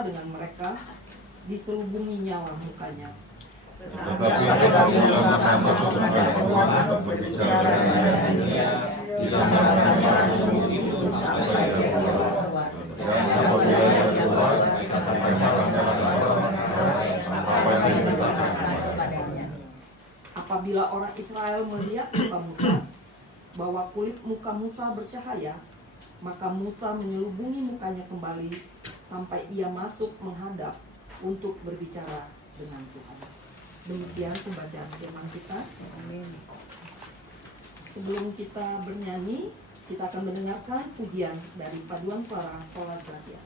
Musa dengan mereka, diselubunginyalah mukanya. Tetapi apabila Musa masuk menghadap Tuhan untuk berbicara dengan dia, ditanyakannya langsung itu sampai dia keluar. Dan apabila dia keluar, dikatakannya kepada orang Israel apa yang dikatakan kepadanya. Apabila orang Israel melihat muka Musa, bahwa kulit muka Musa bercahaya, maka Musa menyelubungi mukanya kembali sampai ia masuk menghadap untuk berbicara dengan Tuhan. Demikian pembacaan firman kita. Amin. Sebelum kita bernyanyi, kita akan mendengarkan pujian dari paduan suara Sola Gracia.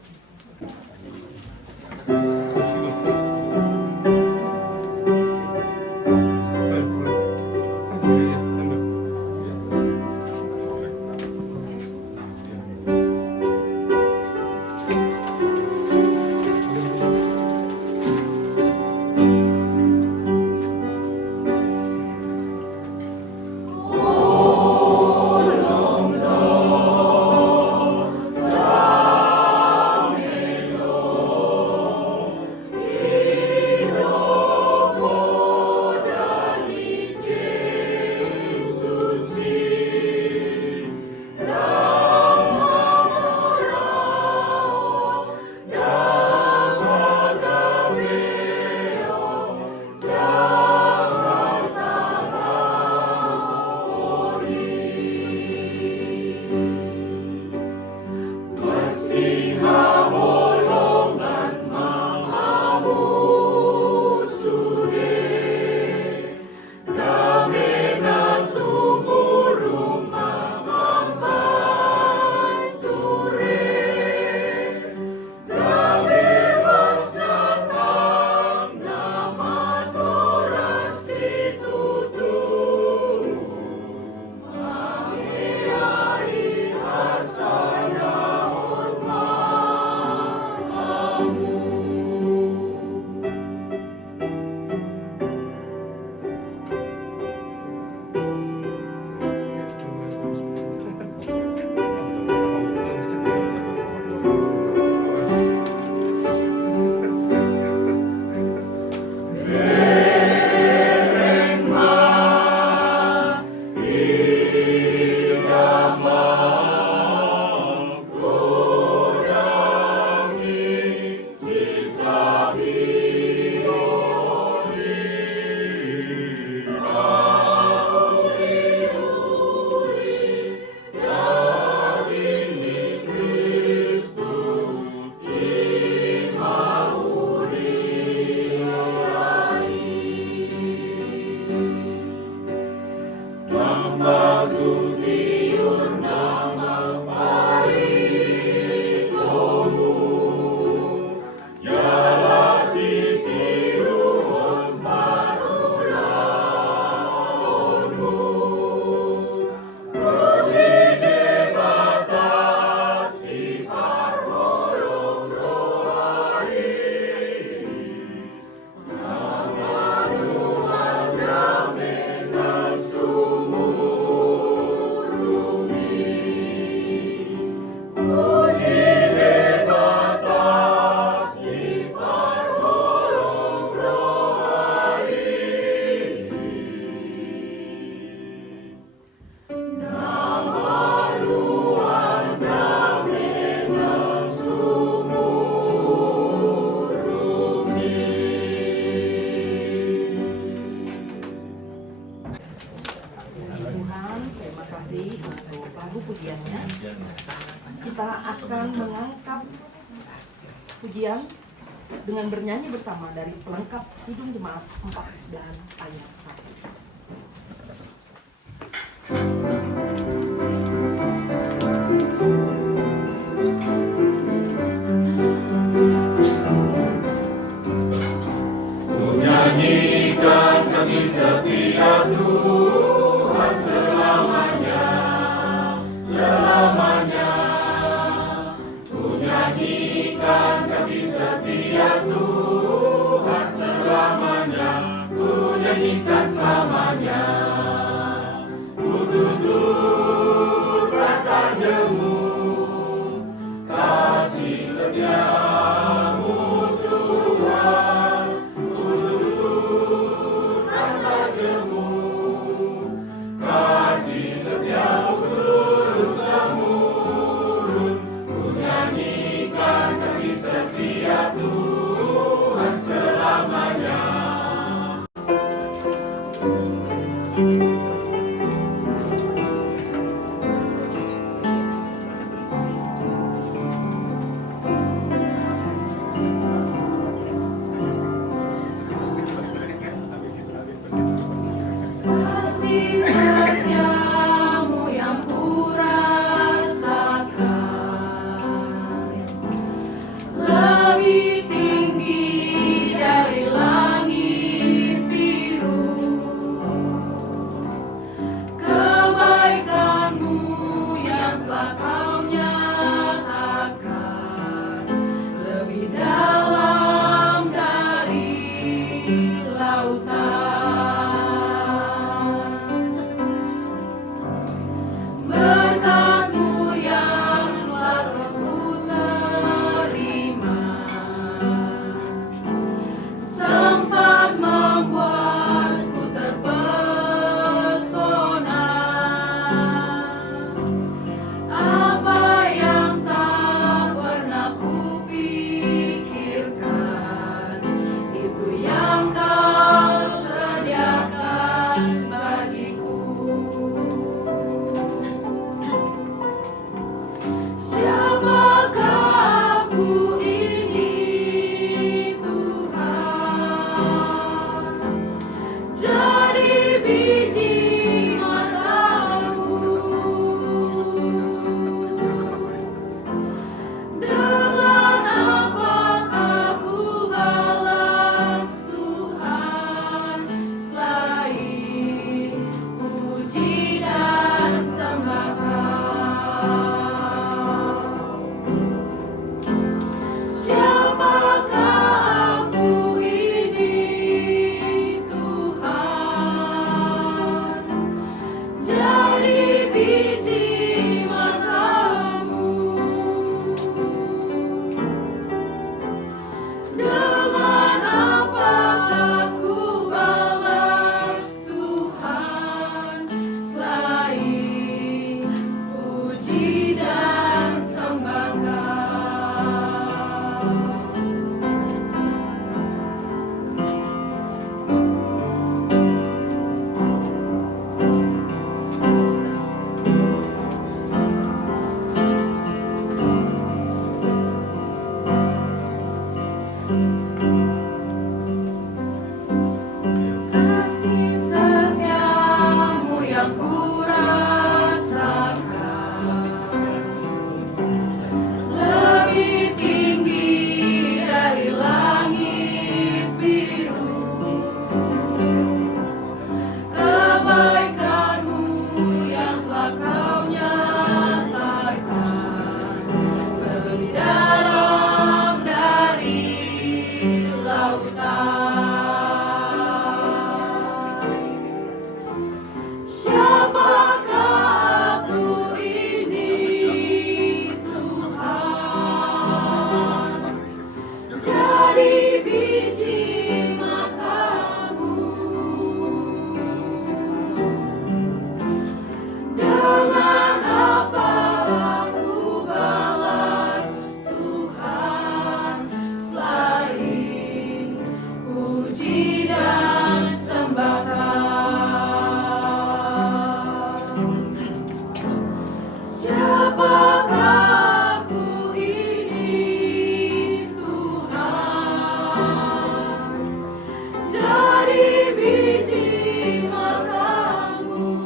Kita akan mengangkat pujian dengan bernyanyi bersama dari pelengkap Kidung Jemaat 14 ayat 1. Nyanyikan kasih setia Tuhan selamanya, selamanya. Ku nyanyikan kasih setia Tuhan selamanya, ku nyanyikan selamanya. lebih dalam dari lautan. Berkat-Mu yang telah ku terima sempat membuatku terpesona. Apa yang tak pernah kupikirkan, itu yang Kau sediakan bagiku. Siapakah aku ini, Tuhan? Jadi biji mata-Mu. Dengan apakah ku balas Tuhan, selain puji dan sembah Kau? Siapakah aku ini, Tuhan? Jadi biji mata-Mu. Dengan apakah ku balas Tuhan, selain puji dan sembah Kau? Kasih setiamu yang ku rasakan lebih tinggi dari langit biru. Kebaikan-Mu yang telah Kau nyatakan lebih dalam dari lautan. Siapakah aku ini, Tuhan? Jadi biji mata-Mu. Dengan apa aku balas Tuhan, selain puji dan sembah Kau? Siapakah aku ini, Tuhan? Jadi biji mata-Mu.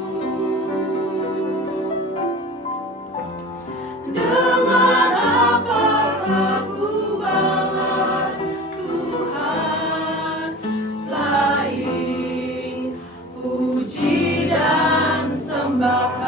Dengan apakah ku balas Tuhan, selain puji dan sembah Kau?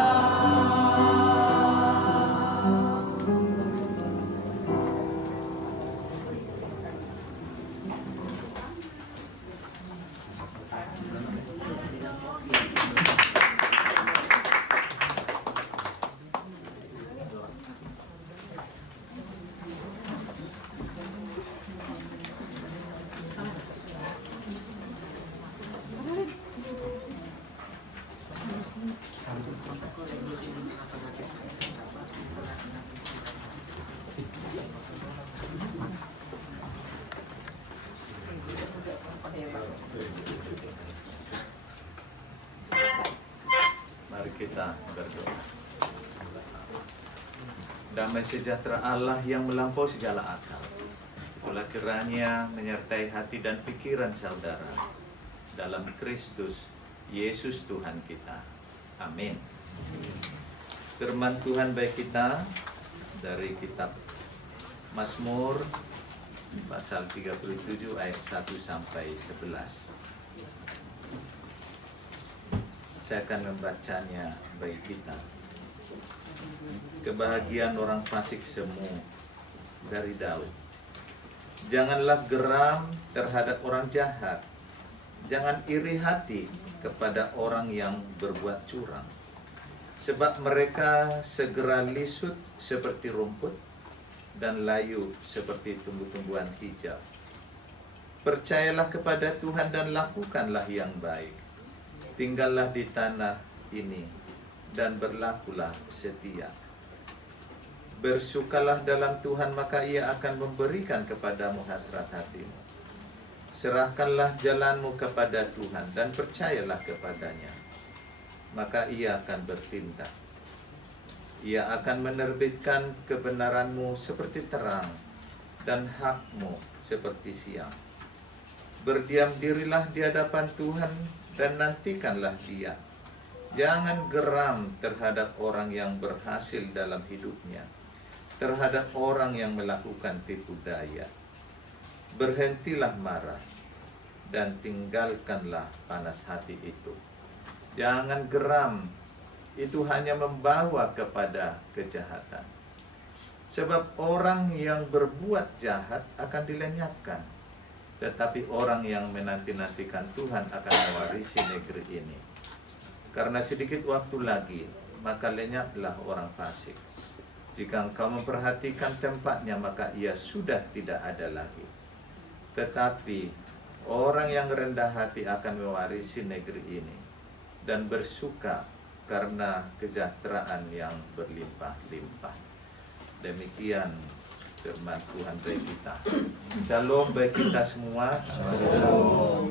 Mari kita berdoa. Damai sejahtera Allah yang melampaui segala akal, itulah kiranya menyertai hati dan pikiran saudara dalam Kristus Yesus Tuhan kita. Amin. Firman Tuhan bagi kita dari kitab Mazmur pasal 37 ayat 1 sampai 11. Saya akan membacanya bagi kita. Kebahagiaan orang fasik semu dari Daud. Janganlah geram terhadap orang jahat. Jangan iri hati kepada orang yang berbuat curang. Sebab mereka segera lisut seperti rumput dan layu seperti tumbuh-tumbuhan hijau. Percayalah kepada Tuhan dan lakukanlah yang baik. Tinggallah di tanah ini dan berlakulah setia. Bersukalah dalam Tuhan, maka Ia akan memberikan kepadamu hasrat hatimu. Serahkanlah jalanmu kepada Tuhan dan percayalah kepadanya, maka Ia akan bertindak. Ia akan menerbitkan kebenaranmu seperti terang dan hakmu seperti siang. Berdiam dirilah di hadapan Tuhan dan nantikanlah Dia. Jangan geram terhadap orang yang berhasil dalam hidupnya, terhadap orang yang melakukan tipu daya. Berhentilah marah dan tinggalkanlah panas hati itu. Jangan geram, itu hanya membawa kepada kejahatan. Sebab orang yang berbuat jahat akan dilenyapkan, tetapi orang yang menanti-nantikan Tuhan akan mewarisi negeri ini. Karena sedikit waktu lagi, maka lenyaplah orang fasik. Jika engkau memperhatikan tempatnya, maka ia sudah tidak ada lagi. Tetapi orang yang rendah hati akan mewarisi negeri ini dan bersuka karena kesejahteraan yang berlimpah-limpah. Demikian firman Tuhan bagi kita. Shalom bagi kita semua. Shalom.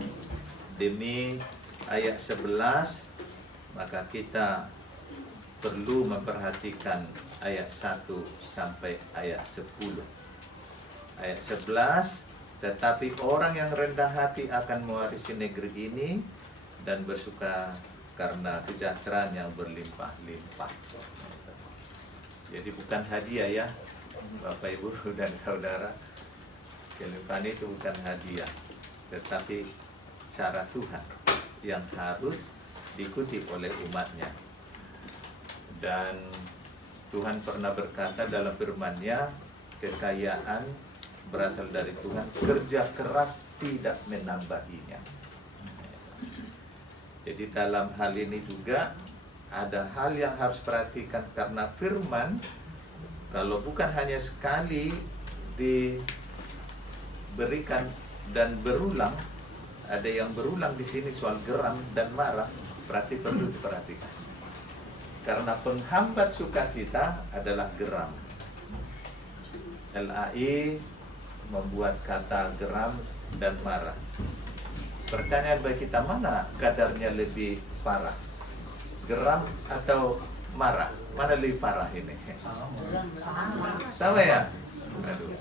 Demi ayat 11, maka kita perlu memperhatikan ayat 1 sampai ayat 10. Ayat 11, tetapi orang yang rendah hati akan mewarisi negeri ini dan bersuka karena kesejahteraan yang berlimpah-limpah. Jadi bukan hadiah ya, Bapak Ibu dan Saudara. Kelimpahan itu bukan hadiah, tetapi cara Tuhan yang harus diikuti oleh umatnya. Dan Tuhan pernah berkata dalam firman-Nya, kekayaan berasal dari Tuhan, kerja keras tidak menambahinya. Jadi dalam hal ini juga ada hal yang harus perhatikan, karena firman kalau bukan hanya sekali diberikan dan berulang, ada yang berulang di sini soal geram dan marah, berarti perlu diperhatikan. Karena penghambat sukacita adalah geram. LAI membuat kata geram dan marah. Pertanyaan bagi kita, mana kadarnya lebih parah? Geram atau marah? Mana lebih parah ini? Sama ya? Aduh.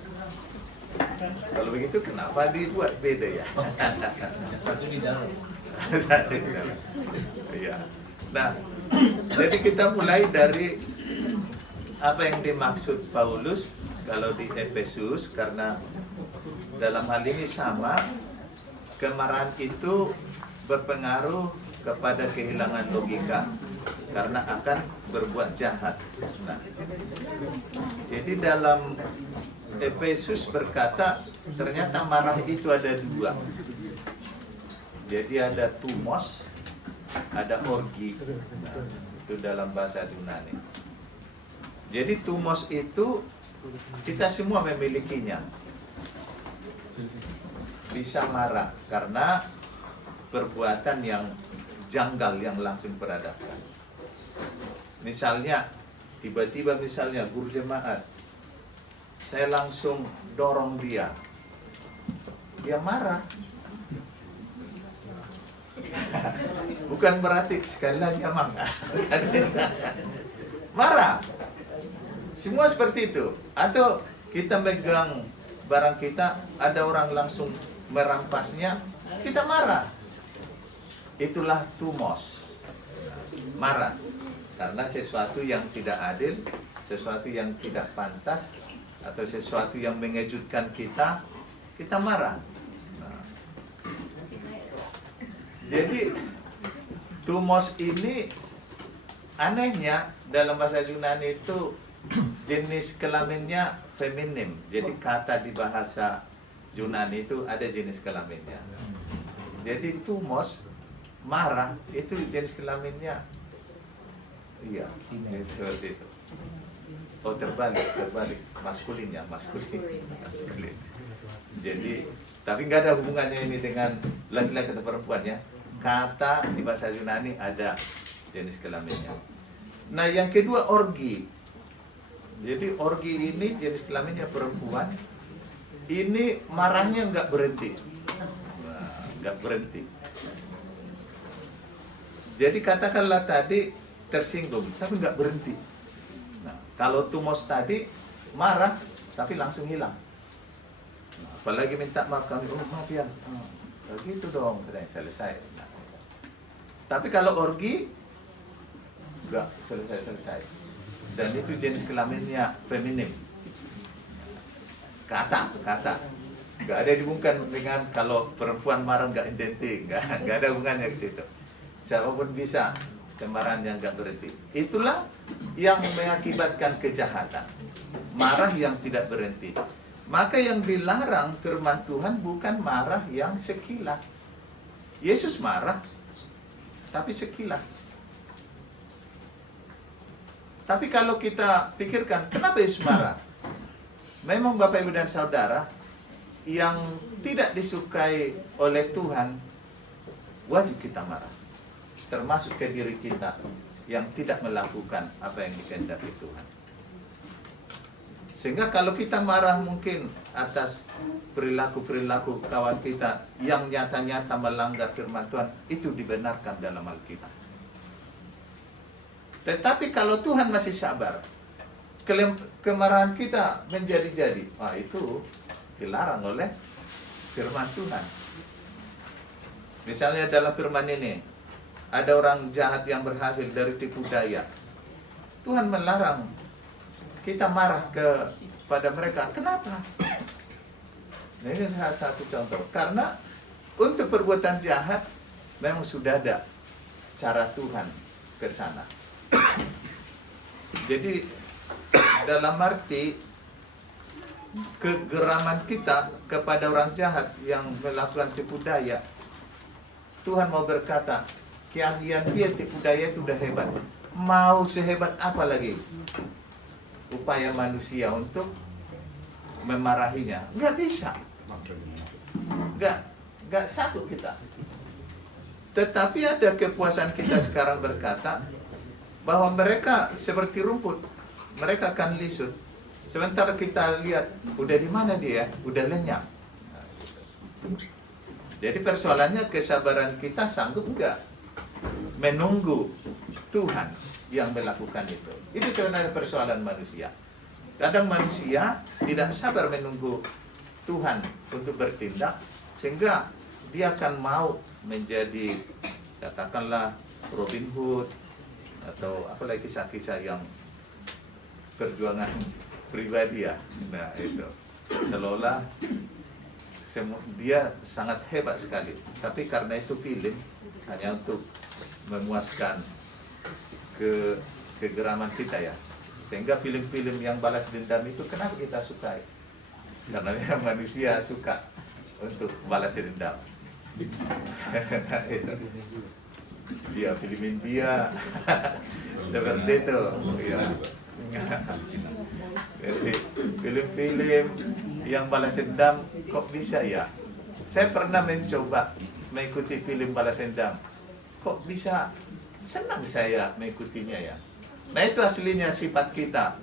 Kalau begitu kenapa dibuat beda ya? Satu di dalam. Satu di dalam. Iya. Nah, jadi kita mulai dari apa yang dimaksud Paulus kalau di Efesus, karena dalam hal ini sama, kemarahan itu berpengaruh kepada kehilangan logika karena akan berbuat jahat. Nah, jadi dalam Efesus berkata ternyata marah itu ada dua. Jadi ada tumos, ada orgi. Nah, itu dalam bahasa Yunani. Jadi tumos itu kita semua memilikinya. Bisa marah karena perbuatan yang janggal yang langsung beradaptan. Misalnya, tiba-tiba misalnya guru jemaat, saya langsung dorong dia marah. Bukan berarti sekali lagi emang marah. Semua seperti itu. Atau kita megang barang kita, ada orang langsung merampasnya, kita marah. Itulah tumos, marah karena sesuatu yang tidak adil, sesuatu yang tidak pantas, atau sesuatu yang mengejutkan kita, kita marah. Nah, jadi tumos ini anehnya dalam bahasa Yunani itu jenis kelaminnya feminim. Jadi kata di bahasa Yunani itu ada jenis kelaminnya. Jadi tumos, marah, itu jenis kelaminnya. Iya, seperti itu. Oh terbalik, maskulin. Jadi, tapi nggak ada hubungannya ini dengan laki-laki atau perempuan ya. Kata di bahasa Yunani ada jenis kelaminnya. Nah yang kedua orgi. Jadi orgi ini jenis kelaminnya perempuan. Ini marahnya nggak berhenti. Nah, nggak berhenti. Jadi katakanlah tadi tersinggung, tapi nggak berhenti. Nah, kalau tumos tadi marah, tapi langsung hilang. Nah, apalagi minta maaf kami, oh maaf ya, gitu dong, selesai. Nah, tapi kalau orgi, nggak selesai. Dan itu jenis kelaminnya feminim. Kata. Nggak ada dihubungkan dengan kalau perempuan marah nggak identik, nggak ada hubungannya ke situ. Siapapun bisa kemarahan yang nggak berhenti. Itulah yang mengakibatkan kejahatan. Marah yang tidak berhenti. Maka yang dilarang firman Tuhan bukan marah yang sekilas. Yesus marah, tapi sekilas. Tapi kalau kita pikirkan, kenapa Yesus marah? Memang Bapak Ibu dan Saudara, yang tidak disukai oleh Tuhan, wajib kita marah. Termasuk ke diri kita yang tidak melakukan apa yang dikehendaki Tuhan. Sehingga kalau kita marah mungkin atas perilaku-perilaku kawan kita yang nyata-nyata melanggar firman Tuhan, itu dibenarkan dalam Alkitab. Tetapi kalau Tuhan masih sabar, kemarahan kita menjadi-jadi, itu dilarang oleh firman Tuhan. Misalnya dalam firman ini, ada orang jahat yang berhasil dari tipu daya. Tuhan melarang kita marah kepada mereka. Kenapa? Nah, ini salah satu contoh. Karena untuk perbuatan jahat memang sudah ada cara Tuhan ke sana. Jadi dalam arti kegeraman kita kepada orang jahat yang melakukan tipu daya, Tuhan mau berkata, keahlian dia tipu daya itu udah hebat. Mau sehebat apa lagi upaya manusia untuk memarahinya? Nggak bisa. Nggak sanggup kita. Tetapi ada kepuasan kita sekarang berkata bahwa mereka seperti rumput, mereka akan lisut. Sementara kita lihat, udah di mana dia? Udah lenyap. Jadi persoalannya kesabaran kita sanggup enggak menunggu Tuhan yang melakukan itu. Itu sebenarnya persoalan manusia. Kadang manusia tidak sabar menunggu Tuhan untuk bertindak, sehingga dia akan mau menjadi, katakanlah, Robin Hood, atau apalagi kisah-kisah yang perjuangan pribadi ya. Nah itu, seolah dia sangat hebat sekali. Tapi karena itu film hanya untuk memuaskan kegeraman kita ya. Sehingga film-film yang balas dendam itu kenapa kita sukai? Karena memang manusia suka untuk balas dendam. Dia film India seperti itu ya. Jadi film-film yang balas dendam kok bisa ya? Saya pernah mencoba mengikuti film balas dendam. Kok bisa senang saya mengikutinya ya? Nah itu aslinya sifat kita.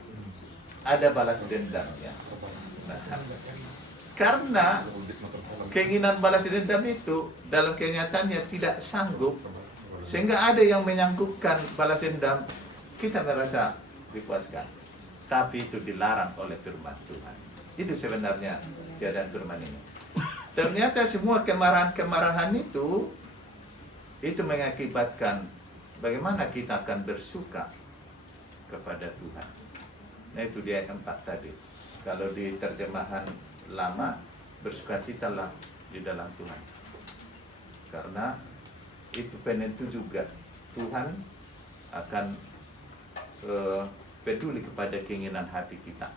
Ada balas dendam ya. Nah, karena keinginan balas dendam itu dalam kenyataannya tidak sanggup, sehingga ada yang menyanggupkan balas dendam, kita merasa dipuaskan. Tapi itu dilarang oleh firman Tuhan. Itu sebenarnya keadaan firman ini. Ternyata semua kemarahan-kemarahan itu mengakibatkan bagaimana kita akan bersuka kepada Tuhan. Nah itu di ayat 4 tadi. Kalau di terjemahan lama, bersukacitalah di dalam Tuhan. Karena itu penentu juga Tuhan akan peduli kepada keinginan hati kita.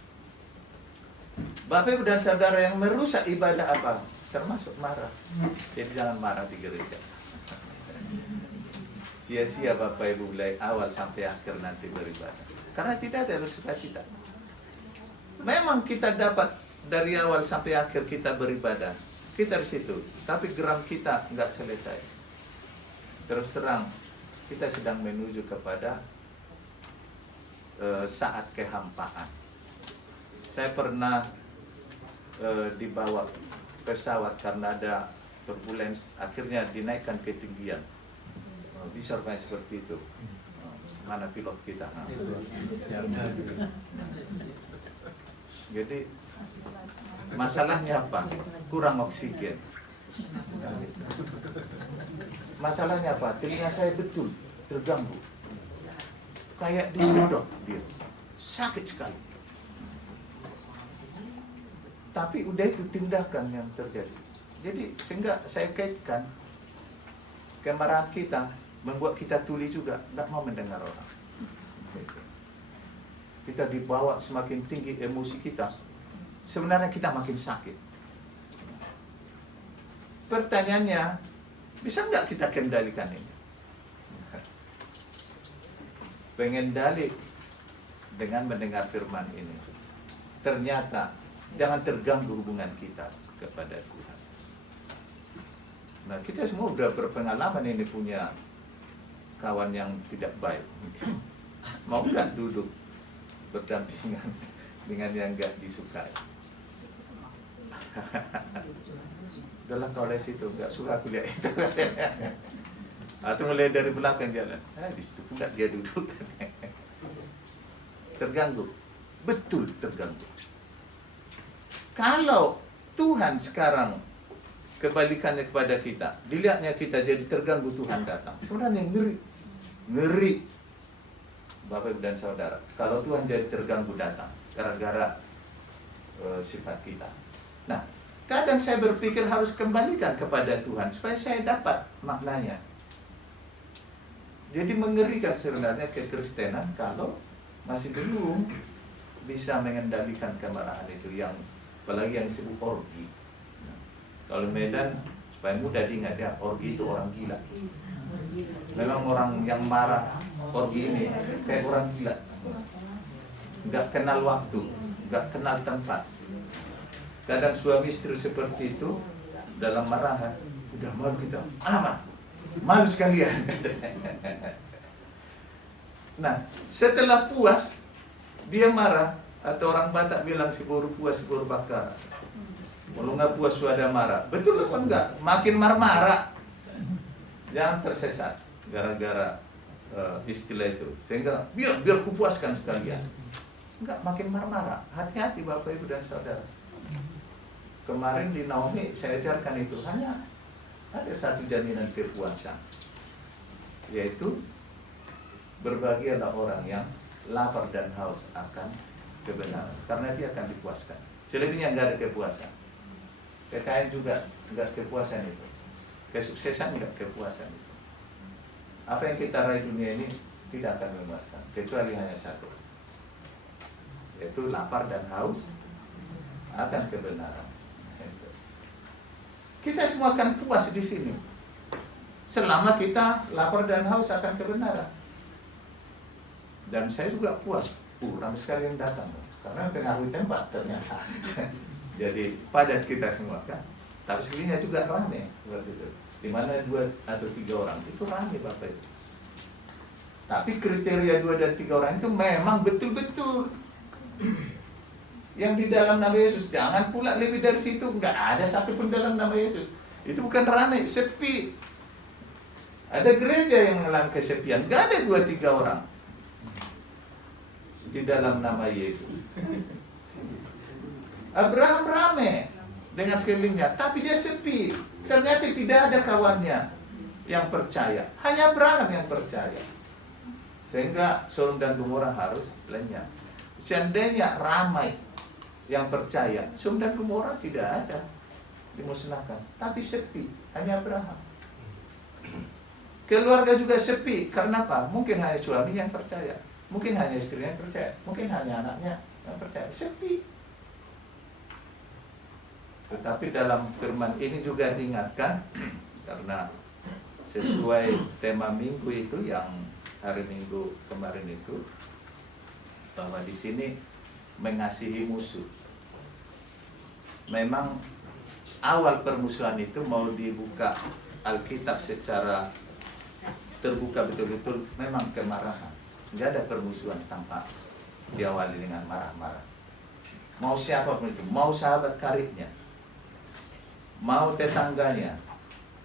Bapak Ibu dan Saudara, yang merusak ibadah apa? Termasuk marah. Jadi jangan marah di gereja. Sia-sia Bapak Ibu mulai awal sampai akhir nanti beribadah. Karena tidak ada bersukacita. Memang kita dapat dari awal sampai akhir kita beribadah. Kita di situ. Tapi geram kita nggak selesai. Terus terang, kita sedang menuju kepada saat kehampaan. Saya pernah dibawa pesawat karena ada turbulence, akhirnya dinaikkan ketinggian. Bisa kayak seperti itu. Mana pilot kita? Jadi masalahnya apa? Kurang oksigen. Masalahnya apa? Telinga saya betul terganggu. Kayak disedot dia. Sakit sekali. Tapi udah itu tindakan yang terjadi. Jadi sehingga saya kaitkan kemarahan kita membuat kita tuli juga, nggak mau mendengar orang. Kita dibawa semakin tinggi emosi kita, sebenarnya kita makin sakit. Pertanyaannya, bisa nggak kita kendalikan ini? Pengendali dengan mendengar firman ini. Ternyata jangan terganggu hubungan kita kepada Tuhan. Nah, kita semua udah berpengalaman ini punya kawan yang tidak baik. Mau nggak duduk berdampingan dengan yang nggak disukai? Dalam koles itu nggak suka aku lihat itu. Atau mulai dari belakang jalan, di situ pula dia duduk. Terganggu, betul terganggu. Kalau Tuhan sekarang kebalikannya kepada kita, dilihatnya kita jadi terganggu, Tuhan datang. Sebenarnya ngeri. Bapak Ibu dan Saudara, kalau Tuhan jadi terganggu datang gara-gara sifat kita. Nah, kadang saya berpikir harus kembalikan kepada Tuhan supaya saya dapat maknanya. Jadi mengerikan sebenarnya kekristenan kalau masih belum bisa mengendalikan kemarahan itu, yang apalagi yang disebut orgi. Kalau Medan supaya mudah diingat ya, orgi itu orang gila. Memang orang yang marah orgi ini kayak orang gila, nggak kenal waktu, nggak kenal tempat. Kadang suami istri seperti itu dalam marahan, udah malu kita, malu sekalian. Nah, setelah puas dia marah, atau orang Batak bilang si buru puas si buru bakar. Kalau nggak puas sudah marah, betul apa enggak? Makin marah-marah. Jangan tersesat gara-gara istilah itu, sehingga biar kupuaskan sekalian. Enggak, makin marah-marah. Hati-hati Bapak Ibu dan Saudara. Kemarin di Naomi saya ajarkan itu, hanya ada satu jaminan kepuasan, yaitu berbahagialah orang yang lapar dan haus akan kebenaran, karena dia akan dipuaskan. Selebihnya nggak ada kepuasan. Kekayaan juga nggak kepuasan itu. Kesuksesan nggak kepuasan itu. Apa yang kita raih dunia ini tidak akan memuaskan, kecuali hanya satu, yaitu lapar dan haus akan kebenaran. Kita semua akan puas di sini selama kita lapar dan haus akan kebenaran. Dan saya juga puas, ramai sekali yang datang, karena pengaruhi tempat ternyata. Jadi padat kita semua kan. Tapi sekalinya juga ramai seperti itu. Di mana 2 atau 3 orang itu ramai Bapak Ibu. Tapi kriteria 2 dan 3 orang itu memang betul-betul yang di dalam nama Yesus. Jangan pula lebih dari situ, nggak ada satupun dalam nama Yesus. Itu bukan ramai, sepi. Ada gereja yang mengalami kesepian, nggak ada 2-3 orang di dalam nama Yesus. Abraham ramai dengan sekelilingnya, tapi dia sepi. Ternyata tidak ada kawannya yang percaya. Hanya Abraham yang percaya. Sehingga Sodom dan Gomora harus lenyap. Seandainya ramai yang percaya, Sodom dan Gomora tidak ada, dimusnahkan. Tapi sepi, hanya Abraham. Keluarga juga sepi, karena apa? Mungkin hanya suami yang percaya, mungkin hanya istrinya yang percaya, mungkin hanya anaknya yang percaya. Sepi. Tetapi dalam firman ini juga diingatkan karena sesuai tema minggu itu yang hari Minggu kemarin itu, bahwa di sini mengasihi musuh. Memang awal permusuhan itu mau dibuka Alkitab secara terbuka betul-betul memang kemarahan. Nggak ada permusuhan tanpa diawali dengan marah-marah. Mau siapapun itu, mau sahabat karibnya, mau tetangganya,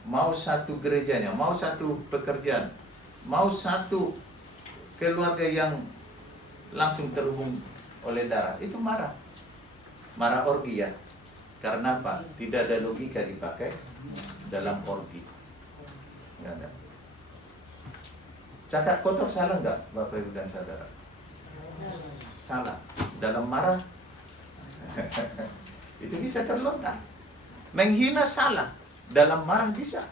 mau satu gerejanya, mau satu pekerjaan, mau satu keluarga yang langsung terhubung oleh darah, itu marah. Marah orgi ya. Karena apa? Tidak ada logika dipakai dalam orgi. Nggak ada. Cakap kotor salah nggak, Bapak Ibu dan Saudara? Salah. Dalam marah itu bisa terlontar. Menghina salah, dalam marah bisa.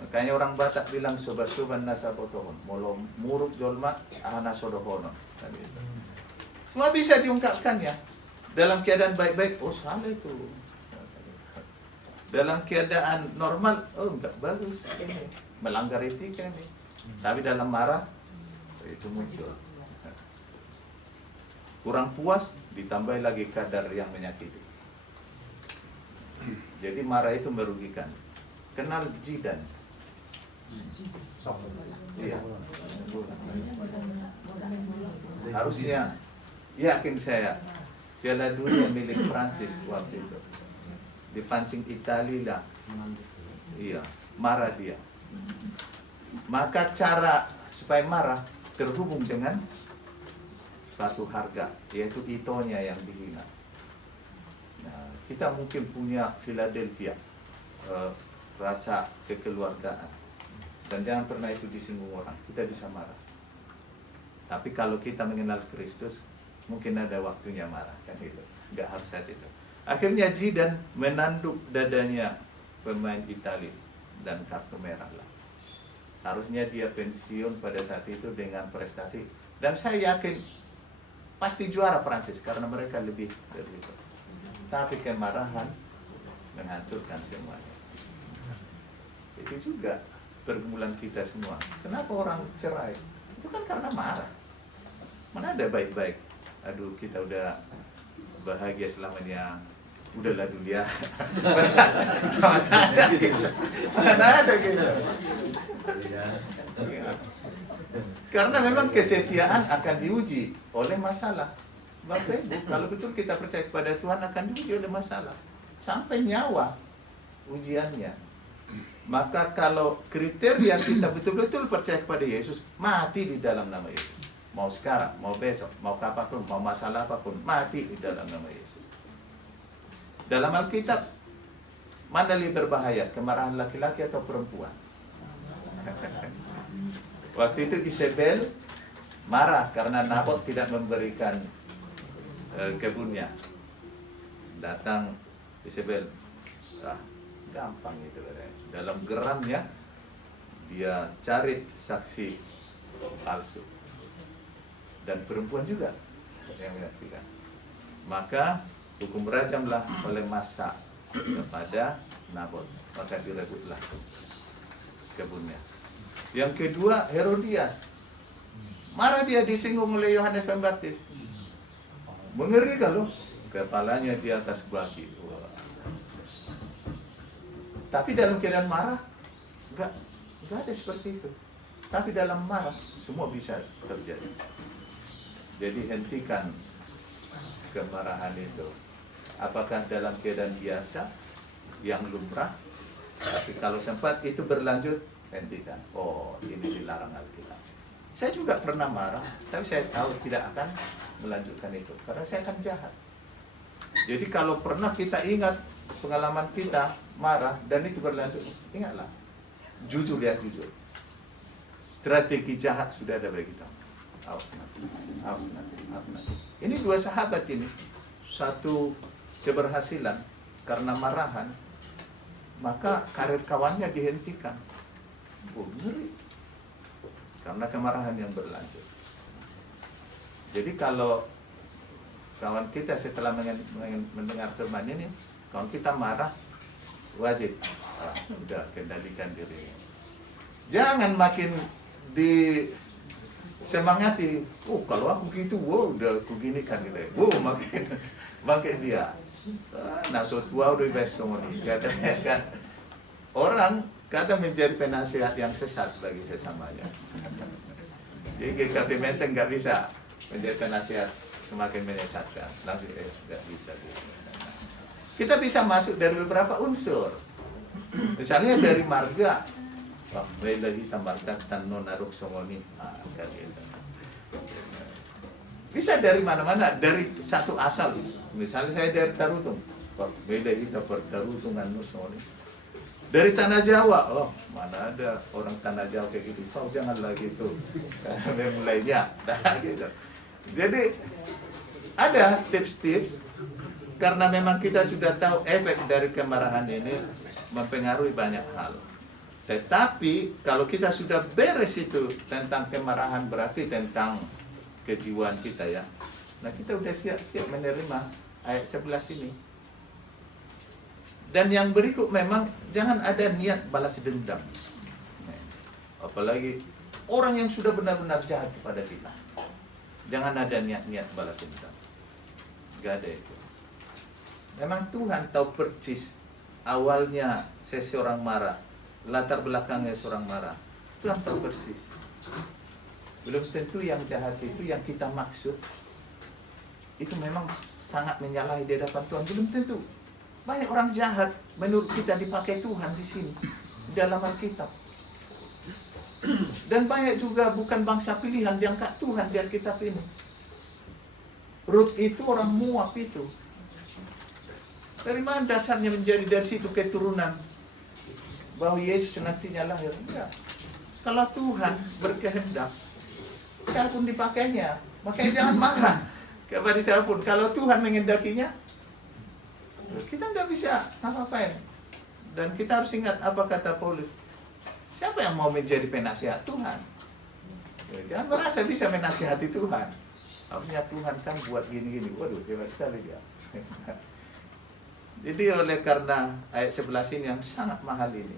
Makanya orang Batak bilang sobat-soban nasa potohon, molo muruk jolma ana sodohono. Semua bisa diungkapkannya. Dalam keadaan baik-baik, oh salah itu. Dalam keadaan normal, oh enggak bagus, melanggar etika nih. Tapi dalam marah, itu muncul. Kurang puas, ditambah lagi kadar yang menyakiti. Jadi marah itu merugikan. Kenal jidan. Iya. Harusnya yakin saya Piala Dunia milik Prancis waktu itu dipancing Italia lah. Iya, marah dia. Maka cara supaya marah terhubung dengan suatu harga, yaitu itonya yang dihina. Nah, kita mungkin punya Philadelphia, rasa kekeluargaan, dan jangan pernah itu disinggung orang. Kita bisa marah. Tapi kalau kita mengenal Kristus, mungkin ada waktunya marah, kan itu. Nggak harus saat itu. Akhirnya Zidane menanduk dadanya pemain Italia dan kartu merah lah. Harusnya dia pensiun pada saat itu dengan prestasi. Dan saya yakin pasti juara Prancis karena mereka lebih dari itu. Tapi kemarahan menghancurkan semuanya. Itu juga pergumulan kita semua. Kenapa orang cerai? Itu kan karena marah. Mana ada baik-baik. Aduh, kita udah bahagia selamanya. Udahlah dulu ya. Mana ada gitu. Karena memang kesetiaan akan diuji oleh masalah. Bapak Ibu, kalau betul kita percaya kepada Tuhan akan diuji oleh masalah. Sampai nyawa ujiannya. Maka kalau kriteria kita betul-betul percaya kepada Yesus, mati di dalam nama Yesus. Mau sekarang, mau besok, mau kapanpun, mau masalah apapun, mati di dalam nama Yesus. Dalam Alkitab, mana lebih berbahaya, kemarahan laki-laki atau perempuan? Waktu itu Isabel marah karena Nabot tidak memberikan kebunnya. Datang Isabel, gampang itu. Dalam geramnya, dia cari saksi palsu. Dan perempuan juga yang menyaksikan. Maka hukum rajamlah oleh masa kepada Nabot. Maka direbutlah kebunnya. Yang kedua, Herodias. Marah dia disinggung oleh Yohanes Pembaptis. Mengerikan loh. Kepalanya di atas baki. Tapi dalam keadaan marah, enggak ada seperti itu. Tapi dalam marah, semua bisa terjadi. Jadi hentikan kemarahan itu. Apakah dalam keadaan biasa yang lumrah? Tapi kalau sempat itu berlanjut, hentikan. Oh, ini dilarang Alkitab. Saya juga pernah marah, tapi saya tahu tidak akan melanjutkan itu. Karena saya akan jahat. Jadi kalau pernah kita ingat pengalaman kita marah dan itu berlanjut, ingatlah. Jujur ya, jujur. Strategi jahat sudah ada bagi kita. Awas nanti. Ini dua sahabat ini, satu keberhasilan karena marahan, maka karir kawannya dihentikan. Ngeri. Karena kemarahan yang berlanjut. Jadi kalau kawan kita setelah mendengar firman ini, kawan kita marah, wajib udah kendalikan diri. Jangan makin disemangati, kalau aku gitu, udah aku gini kan gitu. Makin dia. Naso tua udah besok nih. Katanya kan orang kadang menjadi penasihat yang sesat bagi sesamanya. Jadi GKP Menteng nggak bisa menjadi penasihat semakin menyesatkan. Langsung nggak bisa. Kita bisa masuk dari beberapa unsur. Misalnya dari marga. Lagi tambahkan tanno naruk somoni. Bisa dari mana-mana, dari satu asal. Misalnya saya dari Tarutung. Beda kita pertarutungan nusoni. Dari tanah Jawa, mana ada orang tanah Jawa kayak gitu. Jangan lagi itu. Mulainya, gitu. Jadi ada tips-tips karena memang kita sudah tahu efek dari kemarahan ini mempengaruhi banyak hal. Tetapi kalau kita sudah beres itu tentang kemarahan, berarti tentang kejiwaan kita ya. Nah, kita udah siap-siap menerima ayat 11 ini. Dan yang berikut memang jangan ada niat balas dendam. Apalagi orang yang sudah benar-benar jahat kepada kita. Jangan ada niat-niat balas dendam. Gak ada itu. Memang Tuhan tahu persis awalnya seseorang marah, latar belakangnya seorang marah. Tuhan tahu persis. Belum tentu yang jahat itu yang kita maksud itu memang sangat menyalahi di hadapan Tuhan. Belum tentu. Banyak orang jahat menurut kita dipakai Tuhan di sini dalam Alkitab. Dan banyak juga bukan bangsa pilihan diangkat Tuhan di Alkitab ini. Rut itu orang Moab itu. Dari mana dasarnya menjadi dari situ keturunan bahwa Yesus nantinya lahir? Enggak. Kalau Tuhan berkehendak, siapapun dipakainya. Makanya jangan marah kepada siapapun. Kalau Tuhan mengendakinya, kita nggak bisa apa-apain. Dan kita harus ingat apa kata Paulus. Siapa yang mau menjadi penasihat Tuhan? Jangan merasa bisa menasihati Tuhan. Harusnya Tuhan kan buat gini-gini. Waduh, hebat sekali dia. Jadi oleh karena ayat 11 ini yang sangat mahal ini,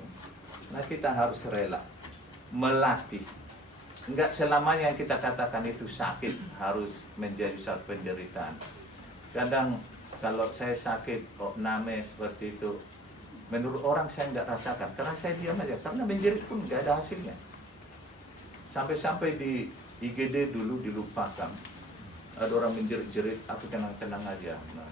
nah kita harus rela melatih. Enggak selamanya yang kita katakan itu sakit harus menjadi suatu penderitaan. Kadang kalau saya sakit, name seperti itu, menurut orang saya nggak rasakan, karena saya diam aja, karena menjerit pun nggak ada hasilnya. Sampai-sampai di IGD dulu dilupakan, ada orang menjerit-jerit, aku tenang-tenang aja. Nah,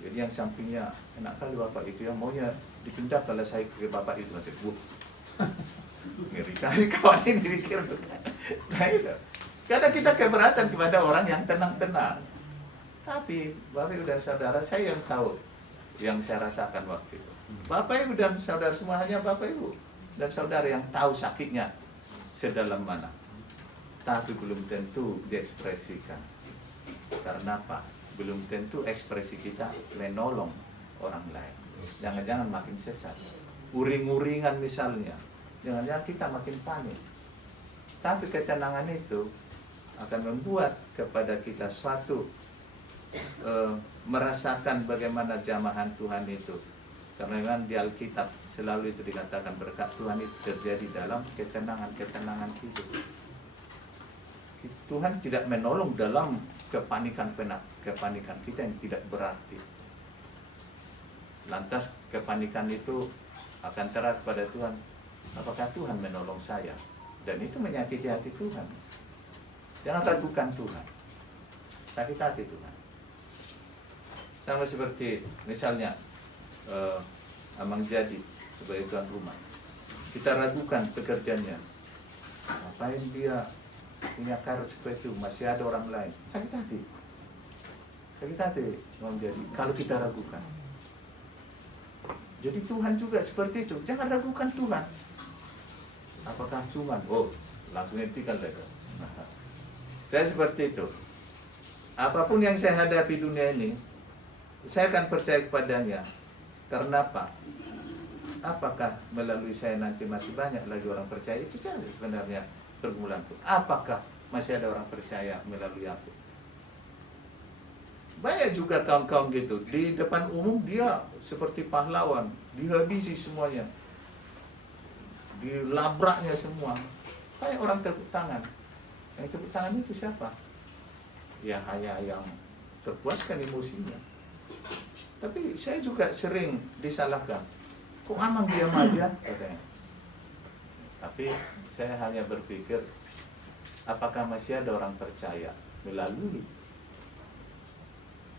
jadi yang sampingnya, enak kali bapak itu yang maunya dipindah kalau saya ke bapak itu nanti, ngeri kali kawan ini mikir. Nah itu, kadang kita keberatan kepada orang yang tenang-tenang. Tapi Bapak Ibu dan Saudara, saya yang tahu yang saya rasakan waktu itu. Bapak Ibu dan Saudara semua hanya Bapak Ibu dan Saudara yang tahu sakitnya sedalam mana. Tapi belum tentu diekspresikan. Karena apa? Belum tentu ekspresi kita menolong orang lain. Jangan-jangan makin sesat. Uring-uringan misalnya. Jangan-jangan kita makin panik. Tapi ketenangan itu akan membuat kepada kita suatu merasakan bagaimana jamahan Tuhan itu. Karena memang di Alkitab selalu itu dikatakan berkat Tuhan itu terjadi dalam ketenangan hidup. Tuhan tidak menolong dalam kepanikan kita yang tidak berarti. Lantas kepanikan itu akan terat pada Tuhan. Apakah Tuhan menolong saya? Dan itu menyakiti hati Tuhan. Jangan ragukan Tuhan. Sakit hati Tuhan. Sama seperti misalnya Amang Jadi sebagai tuan rumah. Kita ragukan pekerjaannya. Ngapain dia punya karut seperti itu? Masih ada orang lain. Sakit hati. Sakit hati Amang Jadi kalau kita ragukan. Jadi Tuhan juga seperti itu. Jangan ragukan Tuhan. Apakah cuma langsung hentikan lagi. Saya seperti itu. Apapun yang saya hadapi dunia ini, saya akan percaya kepadanya. Karena apa? Apakah melalui saya nanti masih banyak lagi orang percaya? Itu saja sebenarnya pergumulanku. Apakah masih ada orang percaya melalui aku? Banyak juga kaum-kaum gitu. Di depan umum dia seperti pahlawan, dihabisi semuanya, dilabraknya semua. Kayak orang tepuk tangan. Yang tepuk tangan itu siapa? Ya hanya yang terpuaskan emosinya. Tapi saya juga sering disalahkan. Kok Amang diam aja? Katanya. Tapi saya hanya berpikir, apakah masih ada orang percaya melalui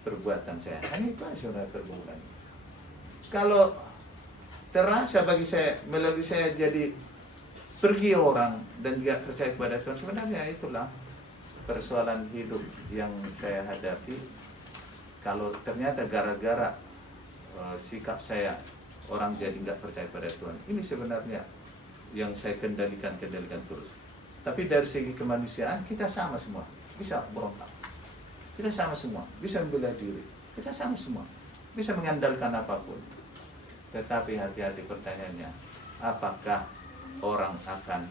perbuatan saya? Hanya itu aja sebenarnya pergumulan. Kalau terasa bagi saya, melalui saya jadi pergi orang dan tidak percaya kepada Tuhan, sebenarnya itulah persoalan hidup yang saya hadapi. Kalau ternyata gara-gara sikap saya orang jadi nggak percaya pada Tuhan, ini sebenarnya yang saya kendalikan terus. Tapi dari segi kemanusiaan kita sama semua, bisa berontak, kita sama semua, bisa membela diri, kita sama semua, bisa mengandalkan apapun. Tetapi hati-hati pertanyaannya, apakah orang akan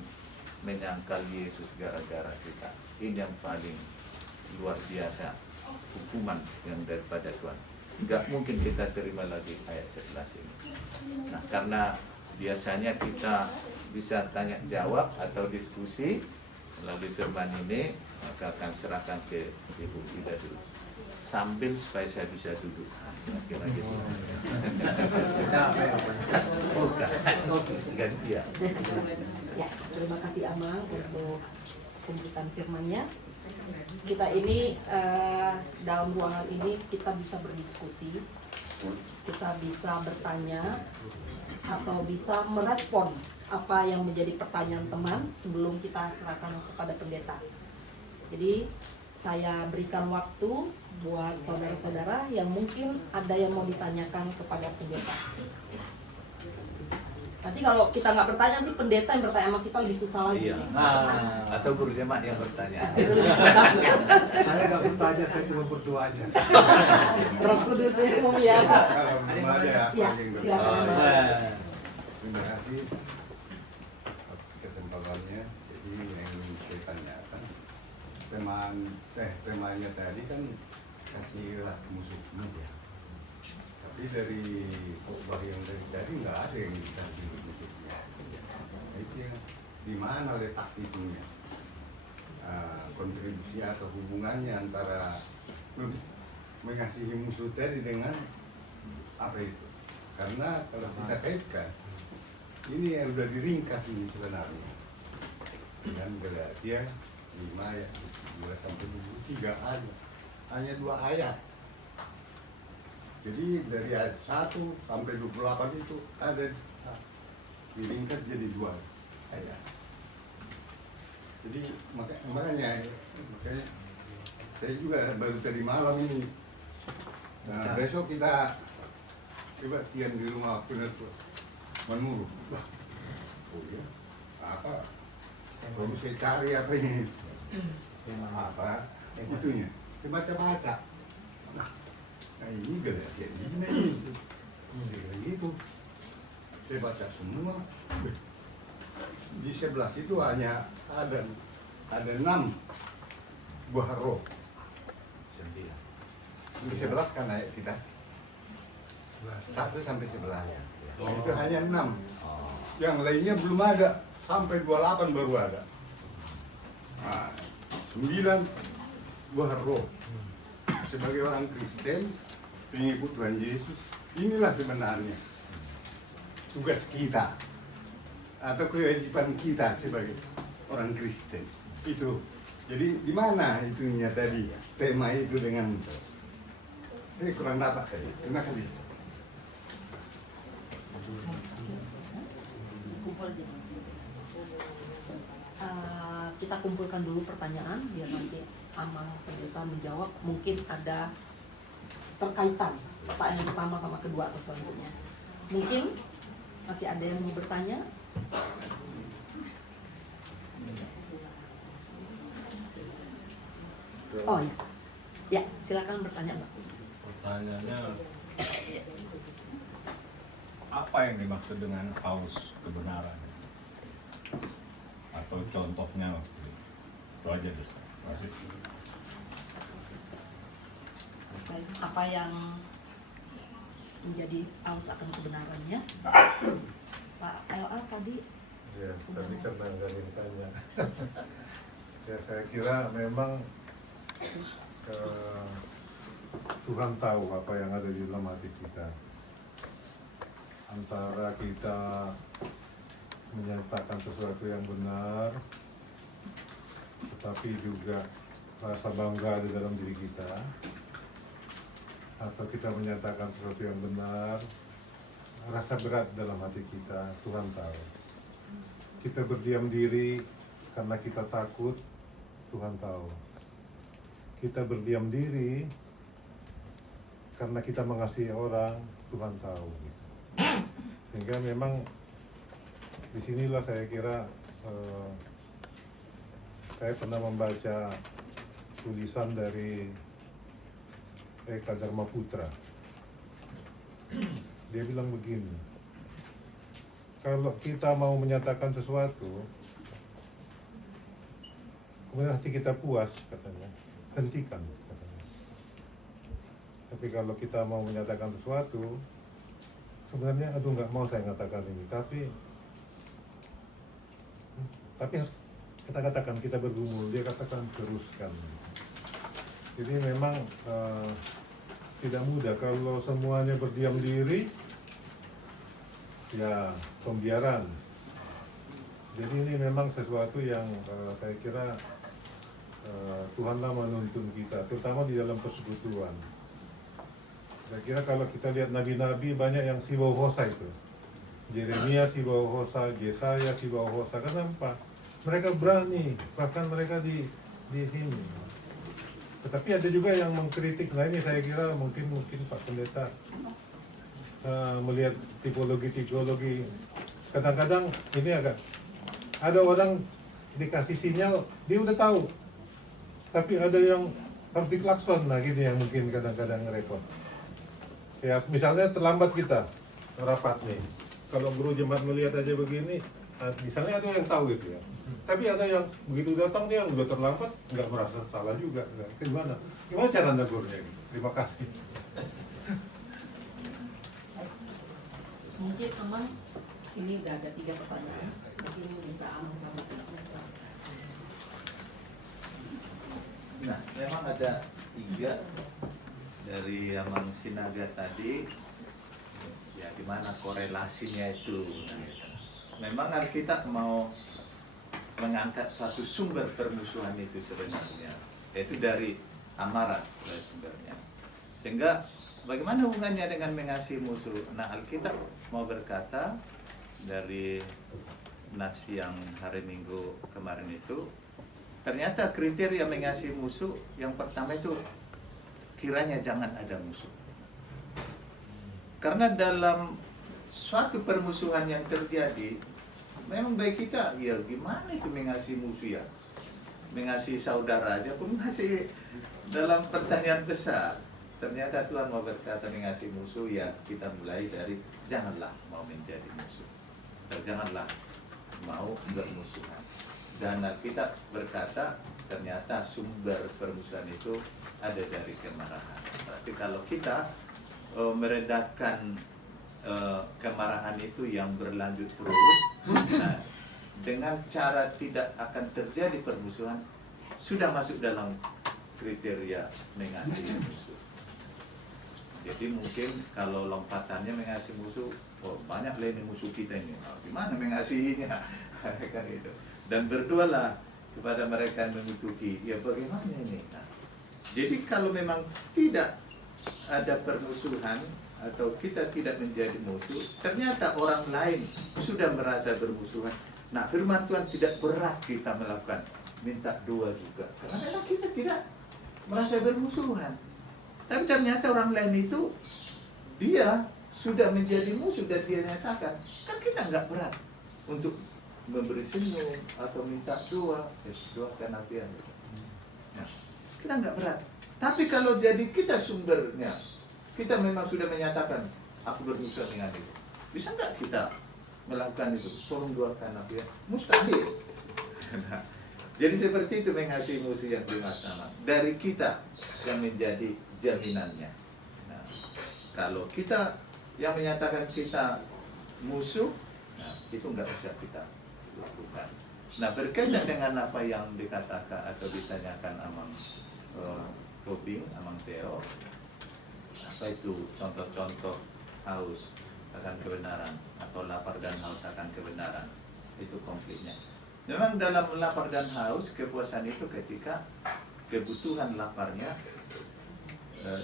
menyangkal Yesus gara-gara kita? Ini yang paling luar biasa, hukuman yang daripada Tuhan. Nggak mungkin kita terima lagi ayat 11 ini. Nah, karena biasanya kita bisa tanya jawab atau diskusi melalui firman ini, maka akan serahkan ke Ibu Ida dulu, sambil supaya saya bisa duduk. Kira-kira gitu. Ganti ya. Ya, terima kasih Amang untuk pembukaan firman-Nya. Kita ini dalam ruangan ini kita bisa berdiskusi, kita bisa bertanya, atau bisa merespon apa yang menjadi pertanyaan teman sebelum kita serahkan kepada pendeta. Jadi saya berikan waktu buat saudara-saudara yang mungkin ada yang mau ditanyakan kepada pendeta. Nanti kalau kita nggak bertanya, nanti pendeta yang bertanya sama kita lebih susah lagi. Iya. Atau guru jemaat yang bertanya. Saya nggak bertanya, saya cuma berdoa aja. Roh Kudus ya. Ya, silakan. Terima kasih atas kesempatannya. Jadi yang ingin saya tanyakan, temanya tadi kan kasihlah musuhmu ya. Tapi dari khotbah yang tadi nggak ada yang dikasih musuhnya. Itu yang di mana letak itunya, kontribusi atau hubungannya antara mengasihi musuh tadi dengan apa itu? Karena kalau kita kaitkan, ini yang sudah diringkas ini sebenarnya. Dan Galatia 5 ayat 2-23 ayat, hanya 2 ayat. Jadi dari ayat 1 sampai 28 itu ada diringkas jadi 2 ayat. Jadi makanya saya juga baru tadi malam ini. Nah, besok kita coba tian di rumah penutup menurut. Wah, oh ya, apa? Kalau saya cari apa ini? Apa? Itunya. Coba baca. Nah ini Galatia ini gitu. Saya baca semua. Di 11 itu hanya ada 6 buah roh. 9. Di 11 kan ayat kita 1 sampai 11 ya. Itu hanya 6. Yang lainnya belum ada, sampai 28 baru ada. Nah, 9 buah roh. Sebagai orang Kristen, pengikut Tuhan Yesus, inilah sebenarnya tugas kita atau kewajiban kita sebagai orang Kristen. Itu. Jadi di mana itunya tadi tema itu dengan saya kurang dapat tadi. Terima kasih. Kita kumpulkan dulu pertanyaan biar nanti Amang pendeta menjawab. Mungkin ada terkaitan pertanyaan pertama sama kedua atau selanjutnya. Mungkin masih ada yang mau bertanya? Oh ya, ya silakan bertanya Mbak. Pertanyaannya, apa yang dimaksud dengan haus kebenaran? Atau contohnya, itu aja deh. Terima kasih. Baik, apa yang menjadi aus akan kebenarannya? Pak LA tadi Ya, tadi karena nggak ditanya. Ya, saya kira memang Tuhan tahu apa yang ada di dalam hati kita. Antara kita menyatakan sesuatu yang benar, tetapi juga rasa bangga di dalam diri kita, atau kita menyatakan sesuatu yang benar, rasa berat dalam hati kita, Tuhan tahu. Kita berdiam diri karena kita takut, Tuhan tahu. Kita berdiam diri karena kita mengasihi orang, Tuhan tahu. Sehingga memang disinilah saya kira saya pernah membaca tulisan dari Eka Dharma Putra. Dia bilang begini, kalau kita mau menyatakan sesuatu, kemudian hati kita puas, katanya, hentikan, katanya. Tapi kalau kita mau menyatakan sesuatu, sebenarnya aduh nggak mau saya katakan ini, tapi harus kita katakan, kita bergumul, dia katakan teruskan. Jadi memang tidak mudah kalau semuanya berdiam diri, ya pembiaran. Jadi ini memang sesuatu yang saya kira Tuhanlah menuntun kita, terutama di dalam persekutuan. Saya kira kalau kita lihat nabi-nabi banyak yang sibahosa itu. Yeremia sibahosa, Yesaya sibahosa. Kenapa? Mereka berani, bahkan mereka di sini. Tetapi ada juga yang mengkritik. Nah ini saya kira mungkin Pak Pendeta melihat tipologi. Kadang-kadang ini ada orang dikasih sinyal, dia udah tahu. Tapi ada yang harus diklakson, nah gitu yang mungkin kadang-kadang repot. Ya misalnya terlambat kita rapat nih. Kalau guru jemaat melihat aja begini, misalnya ada yang tahu itu ya. Tapi ada yang begitu datang dia udah terlambat, nggak merasa salah juga. Gimana cara negurnya? Terima kasih. mungkin Aman ini udah ada 3 pertanyaan, mungkin bisa Aman kamu. Nah, memang ada 3 dari Amang Sinaga tadi, ya di mana korelasinya itu. Memang Alkitab mau mengangkat suatu sumber permusuhan itu sebenarnya, yaitu dari amarah sumbernya. Sehingga bagaimana hubungannya dengan mengasihi musuh? Nah, Alkitab mau berkata dari nats yang hari Minggu kemarin itu, ternyata kriteria mengasihi musuh yang pertama itu kiranya jangan ada musuh. Karena dalam suatu permusuhan yang terjadi, memang baik kita, ya gimana itu mengasihi musuh ya? Mengasihi saudara aja pun masih dalam pertanyaan besar. Ternyata Tuhan mau berkata mengasihi musuh, ya kita mulai dari janganlah mau menjadi musuh. Dan janganlah mau bermusuhan. Dan kita berkata ternyata sumber permusuhan itu ada dari kemarahan. Berarti kalau kita meredakan kemarahan itu yang berlanjut terus, nah, dengan cara tidak akan terjadi permusuhan, sudah masuk dalam kriteria mengasihi musuh. Jadi mungkin kalau lompatannya mengasihi musuh, oh banyak lini musuh kita ini, gimana mengasihinya? Kan itu. Dan berdoalah kepada mereka yang mengutuki, ya bagaimana ini? Nah, jadi kalau memang tidak ada permusuhan atau kita tidak menjadi musuh, ternyata orang lain sudah merasa bermusuhan. Nah, firman Tuhan tidak berat kita melakukan, minta doa juga. Karena memang kita tidak merasa bermusuhan. Tapi ternyata orang lain itu, dia sudah menjadi musuh dan dia nyatakan, kan kita nggak berat untuk memberi senyum atau minta doa, doakan apian. Nah, kita nggak berat. Tapi kalau jadi kita sumbernya, kita memang sudah menyatakan, aku bermusuh dengan itu. Bisa nggak kita melakukan itu? Tolong doakan apian. Mustahil. Nah, jadi seperti itu mengasihi musuh yang bermasalah. Dari kita yang menjadi jaminannya. Nah, kalau kita yang menyatakan kita musuh, nah, itu nggak bisa kita lakukan. Nah, berkaitan dengan apa yang dikatakan atau ditanyakan Amang Tobing, Amang Theo, apa itu contoh-contoh haus akan kebenaran atau lapar dan haus akan kebenaran, itu konfliknya. Memang dalam lapar dan haus, kepuasan itu ketika kebutuhan laparnya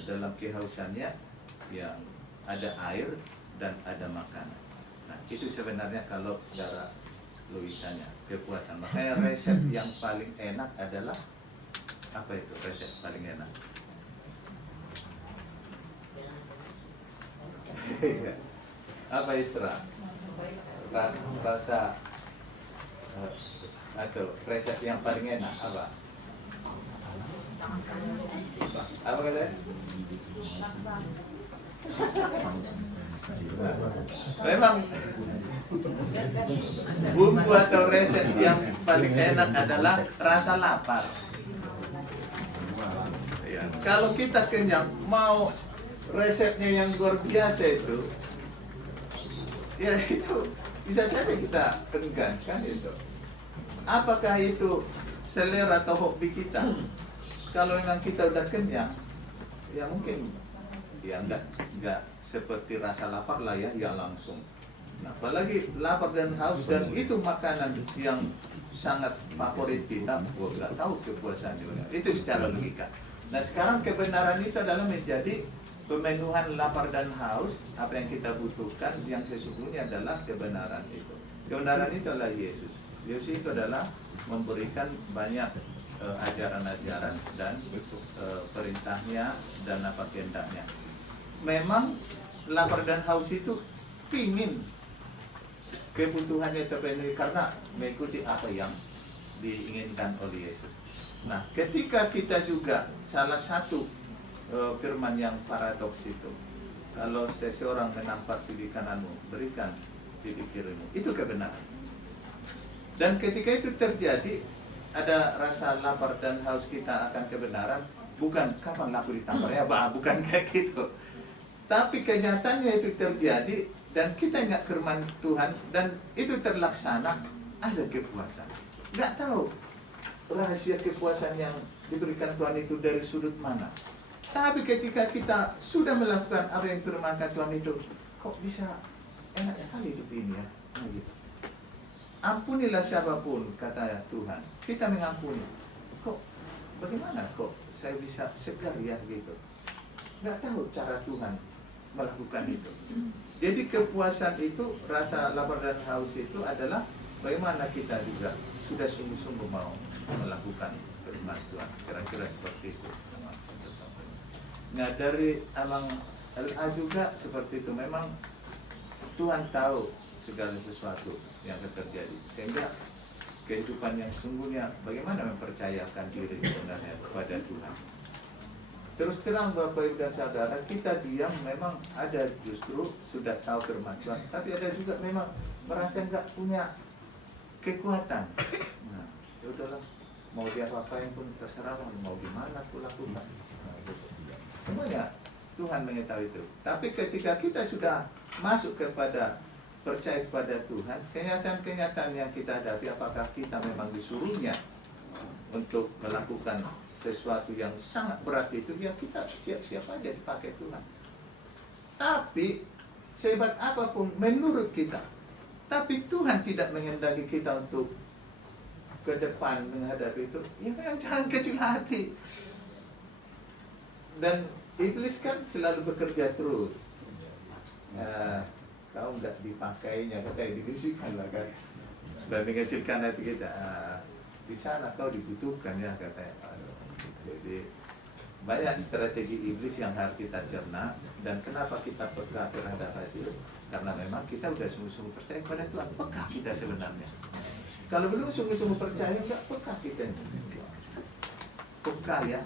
dalam kehausannya yang ada air dan ada makanan. Nah, itu sebenarnya kalau secara logikanya kepuasan. Makanya resep yang paling enak adalah apa itu resep paling enak? Apa itu rasa atau resep yang paling enak apa? Apa katanya? Memang bumbu atau resep yang paling enak adalah rasa lapar. Ya, kalau kita kenyang, mau resepnya yang luar biasa itu, ya itu bisa saja kita enggan kan itu. Apakah itu selera atau hobi kita? Kalau memang kita udah kenyang, ya mungkin ya enggak seperti rasa lapar lah ya, yang langsung. Nah, apalagi lapar dan haus dan itu makanan yang sangat favorit kita, gua nggak tahu kepuasan juga. Itu secara logika. Nah, sekarang kebenaran itu adalah menjadi pemenuhan lapar dan haus, apa yang kita butuhkan, yang sesungguhnya adalah kebenaran itu. Kebenaran itu adalah Yesus. Yesus itu adalah memberikan banyak ajaran-ajaran dan perintahnya dan apa kehendaknya. Memang lapar dan haus itu pingin kebutuhannya terpenuhi karena mengikuti apa yang diinginkan oleh Yesus. Nah, ketika kita juga salah satu firman yang paradoks itu, kalau seseorang menampar pipi kananmu, berikan pipi kirimu, itu kebenaran. Dan ketika itu terjadi, ada rasa lapar dan haus kita akan kebenaran, bukan kapan aku ditampar ya, bukan kayak gitu. Tapi kenyataannya itu terjadi dan kita ingat firman Tuhan dan itu terlaksana, ada kepuasan. Nggak tahu rahasia kepuasan yang diberikan Tuhan itu dari sudut mana. Tapi ketika kita sudah melakukan apa yang firmankan Tuhan itu, kok bisa enak sekali hidup ini ya? Nah, gitu. Ampunilah siapapun, kata Tuhan. Kita mengampuni. Kok bagaimana kok saya bisa segar ya gitu? Nggak tahu cara Tuhan melakukan itu. Jadi kepuasan itu, rasa lapar dan haus itu adalah bagaimana kita juga sudah sungguh-sungguh mau melakukan firman Tuhan. Kira-kira seperti itu. Nah, dari Amang LA juga seperti itu. Memang Tuhan tahu segala sesuatu yang akan terjadi, sehingga kehidupan yang sungguhnya bagaimana mempercayakan diri sebenarnya kepada Tuhan. Terus terang Bapak Ibu dan Saudara, kita diam memang ada justru sudah tahu firman Tuhan, tapi ada juga memang merasa nggak punya kekuatan. Nah, ya udahlah, mau diapa-apain pun terserah, mau gimana aku lakukan. Nah, gitu. Semuanya Tuhan mengetahui itu. Tapi ketika kita sudah masuk kepada percaya kepada Tuhan, kenyataan-kenyataan yang kita hadapi, apakah kita memang disuruhnya untuk melakukan sesuatu yang sangat berat itu, ya kita siap-siap aja dipakai Tuhan. Tapi sehebat apapun menurut kita, tapi Tuhan tidak menghendaki kita untuk ke depan menghadapi itu, ya kan jangan kecil hati. Dan iblis kan selalu bekerja terus. Kau nggak dipakainya, katanya dibisikkan lah kan, sudah mengecilkan hati kita. Di sana kau dibutuhkan ya, katanya. Jadi banyak strategi iblis yang harus kita cerna. Dan kenapa kita peka terhadap hasil? Karena memang kita udah sungguh-sungguh percaya kepada Tuhan. Peka kita sebenarnya. Kalau belum sungguh-sungguh percaya, nggak peka kita. Peka ya,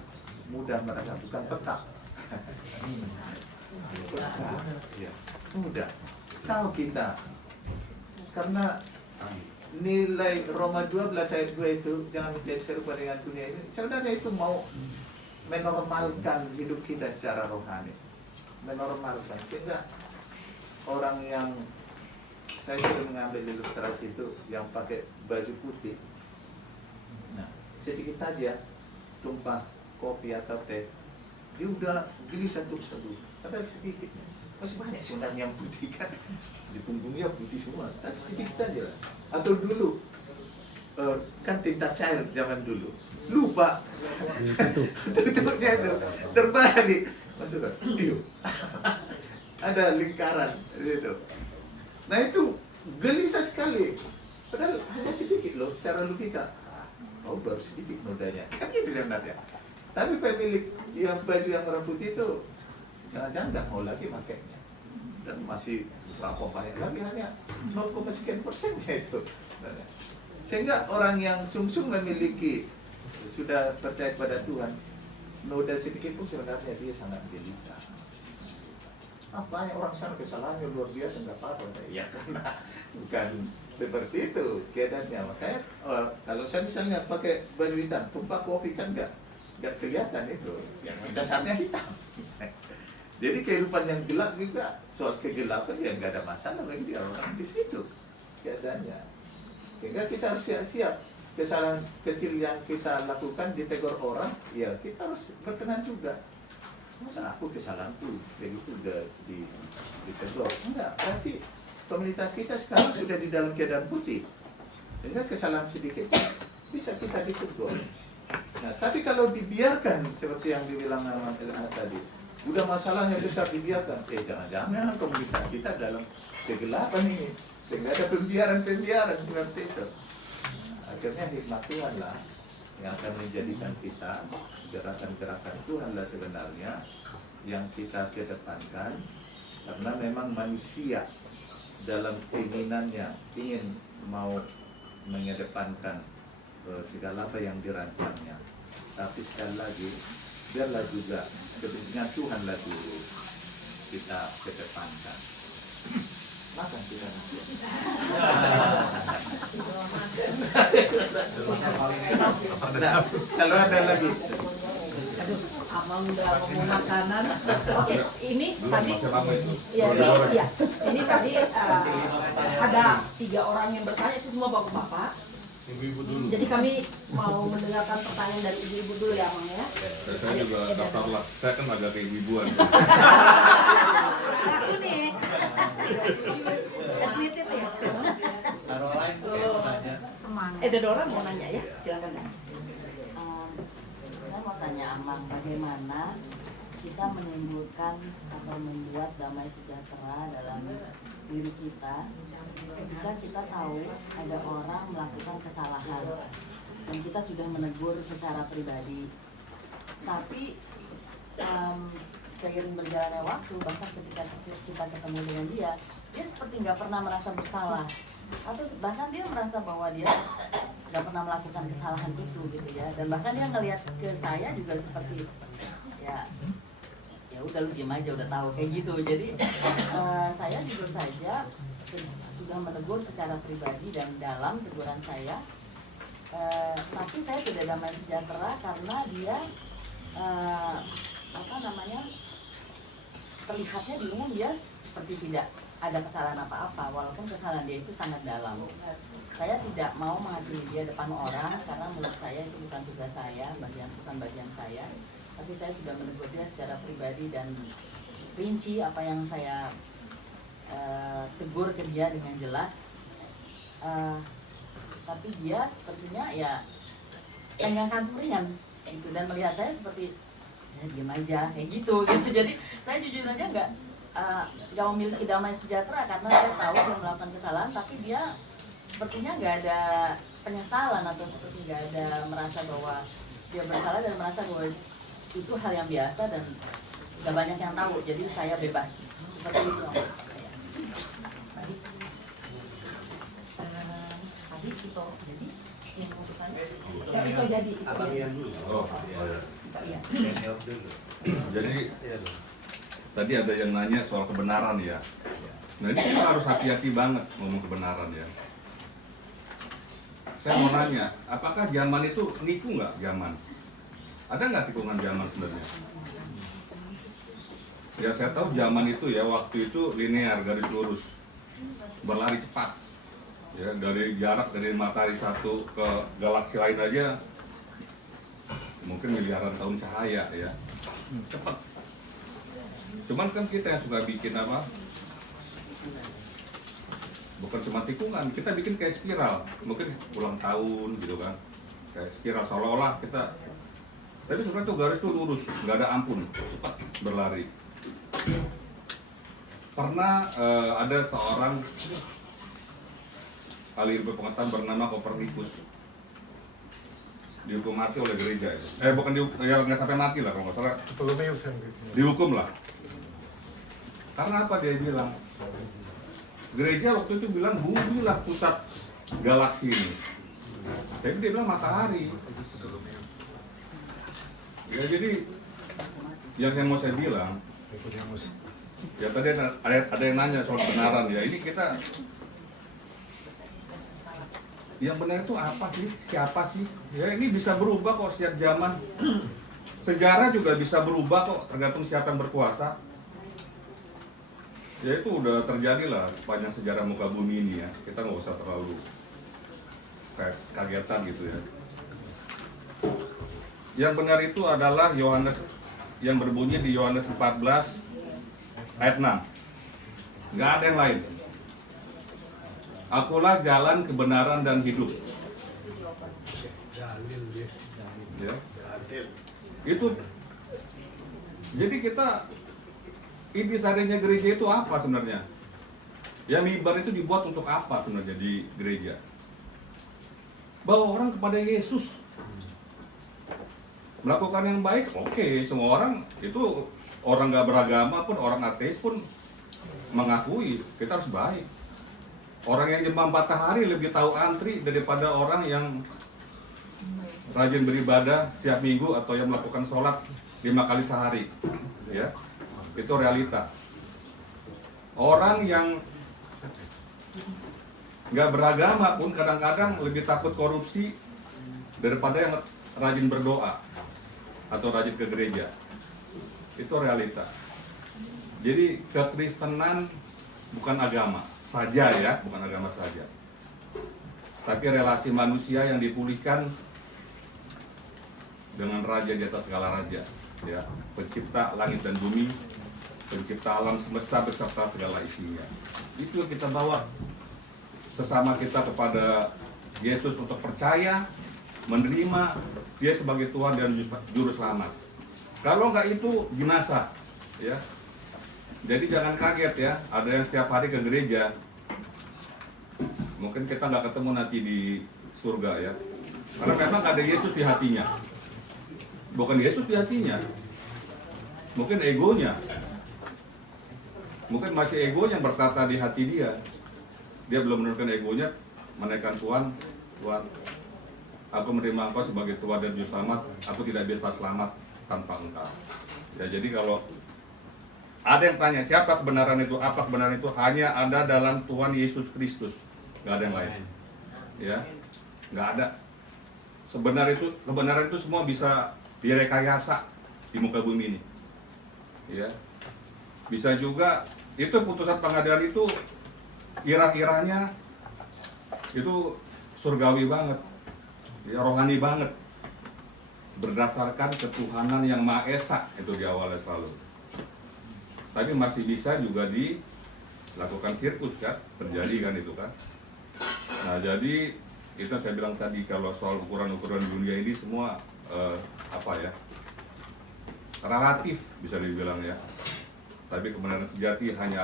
mudah merasa, bukan peka. Peka, ya, mudah. Tahu kita, karena nilai Roma 12 ayat 2 itu, jangan menjadi serupa dengan dunia ini, sebenarnya itu mau menormalkan hidup kita secara rohani, menormalkan, sehingga orang yang saya sudah mengambil ilustrasi itu yang pakai baju putih, nah sedikit aja tumpah kopi atau teh, dia udah beli satu-satu, padahal sedikit. Masih banyak sebenarnya yang putih kan, di punggungnya putih semua, tapi sedikit aja. Atau dulu kan tinta cair zaman dulu, lupa tutupnya itu terbalik, maksudnya, ada lingkaran gitu. Nah itu gelisah sekali, padahal hanya sedikit loh secara logika. Oh baru sedikit nodanya, kan gitu sebenarnya. Tapi pemilik yang baju yang merah putih itu jangan-jangan nggak mau lagi makainya, dan masih berapa banyak lagi, hanya 0,sekian% itu. Sehingga orang yang sungsung memiliki, sudah percaya kepada Tuhan, noda sedikit pun sebenarnya dia sangat gelisah. Banyak orang sana kesalahannya luar biasa, nggak apa-apa. Ya karena bukan seperti itu keadaannya. Makanya kalau saya misalnya pakai baju hitam, tumpah kopi kan nggak kelihatan itu, yang dasarnya hitam. Jadi kehidupan yang gelap juga, soal kegelapan ya nggak ada masalah bagi dia, orang di situ keadaannya. Sehingga kita harus siap-siap kesalahan kecil yang kita lakukan ditegur orang, ya kita harus berkenan juga. Masa aku kesalahanku begitu udah ditegur? Enggak, berarti komunitas kita sekarang sudah di dalam keadaan putih, sehingga kesalahan sedikit bisa kita ditegur. Nah, tapi kalau dibiarkan seperti yang dibilang tadi, udah masalahnya besar dibiarkan, jangan-jangan komunitas kita dalam kegelapan ini, sehingga ada pembiaran-pembiaran seperti itu. Akhirnya hikmat Tuhan lah yang akan menjadikan kita, gerakan-gerakan Tuhan lah sebenarnya yang kita kedepankan, karena memang manusia dalam keinginannya ingin mau mengedepankan segala apa yang dirancangnya. Tapi sekali lagi, biarlah juga kepentingan Tuhan lah dulu kita kedepankan. Makan kita nanti. Nah, kalau ada lagi. Aduh, Amang udah ngomong makanan. Oke, ini tadi, ini tadi ada 3 orang yang bertanya, itu semua bapak-bapak. Ibu-ibu dulu. Jadi kami mau mendengarkan pertanyaan dari ibu-ibu dulu ya, Amang ya. Saya juga daftar lah. Saya kan agak keibu-ibuan. Aku nih. Admitted ya. Semangat. Ada orang mau nanya ya, silakan Kak. Saya mau tanya Amang, bagaimana kita menimbulkan atau membuat damai sejahtera dalam diri kita ketika kita tahu ada orang melakukan kesalahan dan kita sudah menegur secara pribadi, tapi seiring berjalannya waktu, bahkan ketika kita ketemu dengan dia seperti nggak pernah merasa bersalah, atau bahkan dia merasa bahwa dia nggak pernah melakukan kesalahan itu gitu ya, dan bahkan dia ngelihat ke saya juga seperti ya udah lu diem aja, udah tahu kayak gitu. Jadi saya jujur saja sudah menegur secara pribadi dan dalam teguran saya, tapi saya tidak damai sejahtera karena dia terlihatnya di umum dia seperti tidak ada kesalahan apa-apa, walaupun kesalahan dia itu sangat dalam. Saya tidak mau menghakimi dia depan orang karena menurut saya itu bukan tugas saya, bukan bagian saya. Tapi saya sudah menegur dia secara pribadi dan rinci apa yang saya tegur ke dia dengan jelas. Tapi dia sepertinya ya tenggangkan ringan itu, dan melihat saya seperti ya diam aja kayak gitu. Jadi saya jujur aja nggak memiliki damai sejahtera karena saya tahu dia melakukan kesalahan, tapi dia sepertinya nggak ada penyesalan atau seperti nggak ada merasa bahwa dia bersalah dan merasa bahwa itu hal yang biasa dan nggak banyak yang tahu, jadi saya bebas seperti itu. Tadi itu jadi yang mau bertanya itu jadi Jadi tadi ada yang nanya soal kebenaran ya. Nah ini kita harus hati-hati banget ngomong kebenaran ya. Saya mau nanya, apakah zaman itu nipu nggak zaman? Ada nggak tikungan zaman sebenarnya? Ya saya tahu zaman itu ya, waktu itu linear, garis lurus, berlari cepat. Ya, dari jarak dari matahari satu ke galaksi lain aja mungkin miliaran tahun cahaya ya, cepat. Cuman kan kita yang suka bikin apa? Bukan cuma tikungan, kita bikin kayak spiral, mungkin ulang tahun gitu kan, kayak spiral seolah-olah kita. Tapi sebenarnya tuh garis tuh lurus, nggak ada ampun, cepat berlari. Pernah ada seorang ahli ilmu pengetahuan bernama Copernicus dihukum mati oleh gereja itu. Bukan dihukum, ya nggak sampai mati lah kalau nggak salah. Dihukum lah. Karena apa dia bilang? Gereja waktu itu bilang bumi lah pusat galaksi ini. Tapi dia bilang matahari. Ya jadi yang mau saya bilang, ya tadi ada yang nanya soal kebenaran ya. Ini kita, yang benar itu apa sih? Siapa sih? Ya ini bisa berubah kok setiap zaman. Sejarah juga bisa berubah kok, tergantung siapa yang berkuasa. Ya itu udah terjadi lah sepanjang sejarah muka bumi ini ya. Kita nggak usah terlalu kagetan gitu ya. Yang benar itu adalah Yohanes, yang berbunyi di Yohanes 14 ayat 6. Nggak ada yang lain. Akulah jalan, kebenaran, dan hidup. Ya. Itu. Jadi kita, intisarinya gereja itu apa sebenarnya? Ya mimbar itu dibuat untuk apa sebenarnya di gereja? Bawa orang kepada Yesus. Melakukan yang baik, oke, semua orang itu, orang nggak beragama pun, orang ateis pun mengakui kita harus baik. Orang yang jemaah matahari lebih tahu antri daripada orang yang rajin beribadah setiap minggu atau yang melakukan sholat 5 kali sehari. Ya, itu realita. Orang yang nggak beragama pun kadang-kadang lebih takut korupsi daripada yang rajin berdoa atau rajin ke gereja. Itu realita. Jadi kekristenan bukan agama saja ya, bukan agama saja. Tapi relasi manusia yang dipulihkan dengan raja di atas segala raja, ya, pencipta langit dan bumi, pencipta alam semesta beserta segala isinya. Itu yang kita bawa sesama kita kepada Yesus untuk percaya, menerima Dia sebagai Tuhan dan Juru Selamat. Kalau nggak itu binasa, ya. Jadi jangan kaget ya, ada yang setiap hari ke gereja. Mungkin kita nggak ketemu nanti di surga ya, karena memang ada Yesus di hatinya. Bukan Yesus di hatinya, mungkin egonya. Mungkin masih egonya yang berkata di hati dia. Dia belum menurunkan egonya, menaikkan Tuhan, Tuhan, aku menerima Engkau sebagai Tuhan dan Juru Selamat, aku tidak bisa selamat tanpa Engkau. Ya, jadi kalau ada yang tanya siapa kebenaran itu, apa kebenaran itu, hanya ada dalam Tuhan Yesus Kristus, nggak ada yang lain. Ya, nggak ada. Kebenaran itu semua bisa direkayasa di muka bumi ini. Ya, bisa juga itu putusan pengadilan itu irah-irahnya itu surgawi banget, ya, rohani banget, berdasarkan ketuhanan yang Maha Esa itu di awalnya selalu. Tapi masih bisa juga dilakukan sirkus kan, terjadi kan itu kan. Nah jadi itu saya bilang tadi, kalau soal ukuran-ukuran dunia ini semua relatif bisa dibilang ya. Tapi kebenaran sejati hanya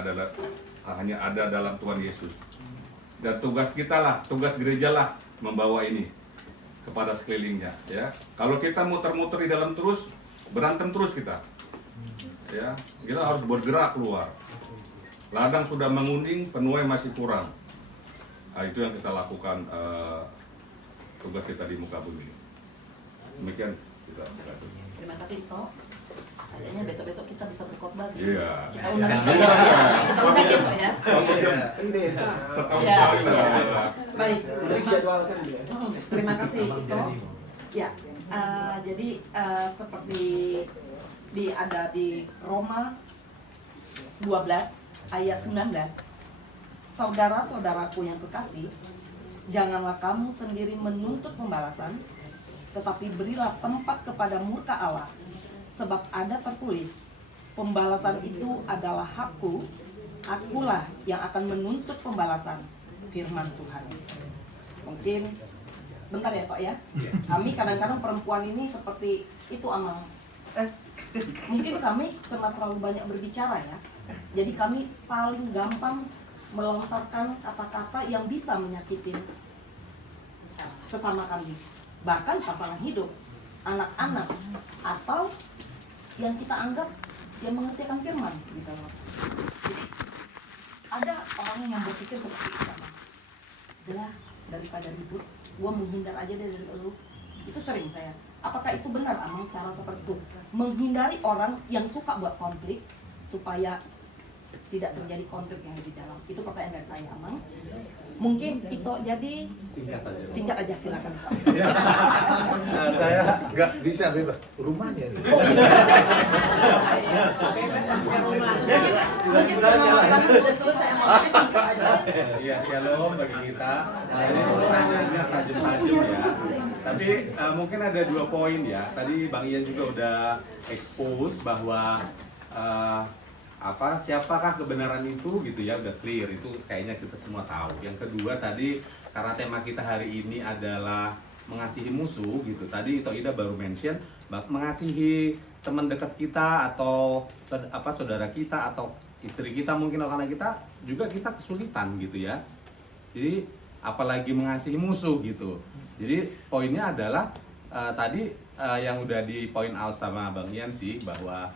ada dalam Tuhan Yesus. Dan tugas kita lah, tugas gereja lah membawa ini kepada sekelilingnya ya. Kalau kita muter-muter di dalam terus, berantem terus kita. Ya, kita harus bergerak keluar. Ladang sudah menguning, penuai masih kurang. Nah, itu yang kita lakukan, tugas kita di muka bumi. Demikian kita selesai. Terima kasih Ito. Kayaknya besok-besok kita bisa berkhotbah. Iya. Kita undang Ito ya. Kita undang Ito ya. Setahun Ya. sekali lah. Baik, terima kasih Ito. Ya, Jadi seperti ada di Roma 12 ayat 19. Saudara-saudaraku yang kekasih, janganlah kamu sendiri menuntut pembalasan, tetapi berilah tempat kepada murka Allah. Sebab ada tertulis, pembalasan itu adalah hakku, akulah yang akan menuntut pembalasan, firman Tuhan. Mungkin bentar ya Pak ya. Kami kadang-kadang perempuan ini seperti itu Amang. Mungkin kami karena terlalu banyak berbicara ya. Jadi kami paling gampang melontarkan kata-kata yang bisa menyakiti sesama kami. Bahkan pasangan hidup, anak-anak, atau yang kita anggap yang mengerti akan firman gitu loh. Jadi ada orang yang berpikir seperti itu. Udah, daripada ribut, gua menghindar aja dari elu. Itu sering saya. Apakah itu benar Amang cara seperti itu? Menghindari orang yang suka buat konflik supaya tidak terjadi konflik yang lebih dalam. Itu pertanyaan dari saya Amang. Mungkin itu jadi singkat aja silakan Pak. Saya nggak bisa bebas rumahnya nih. Mungkin karena makan sudah selesai Amang, singkat aja. Iya, shalom bagi kita. Ini pertanyaannya tajam-tajam ya. Tapi mungkin ada 2 poin ya. Tadi Bang Ian juga udah expose bahwa siapakah kebenaran itu gitu ya, udah clear, itu kayaknya kita semua tahu. Yang kedua tadi, karena tema kita hari ini adalah mengasihi musuh gitu. Tadi Ito Ida baru mention mengasihi teman dekat kita atau saudara kita atau istri kita mungkin atau anak kita juga kita kesulitan gitu ya. Jadi apalagi mengasihi musuh gitu. Jadi poinnya adalah tadi yang udah di point out sama Bang Ian sih, bahwa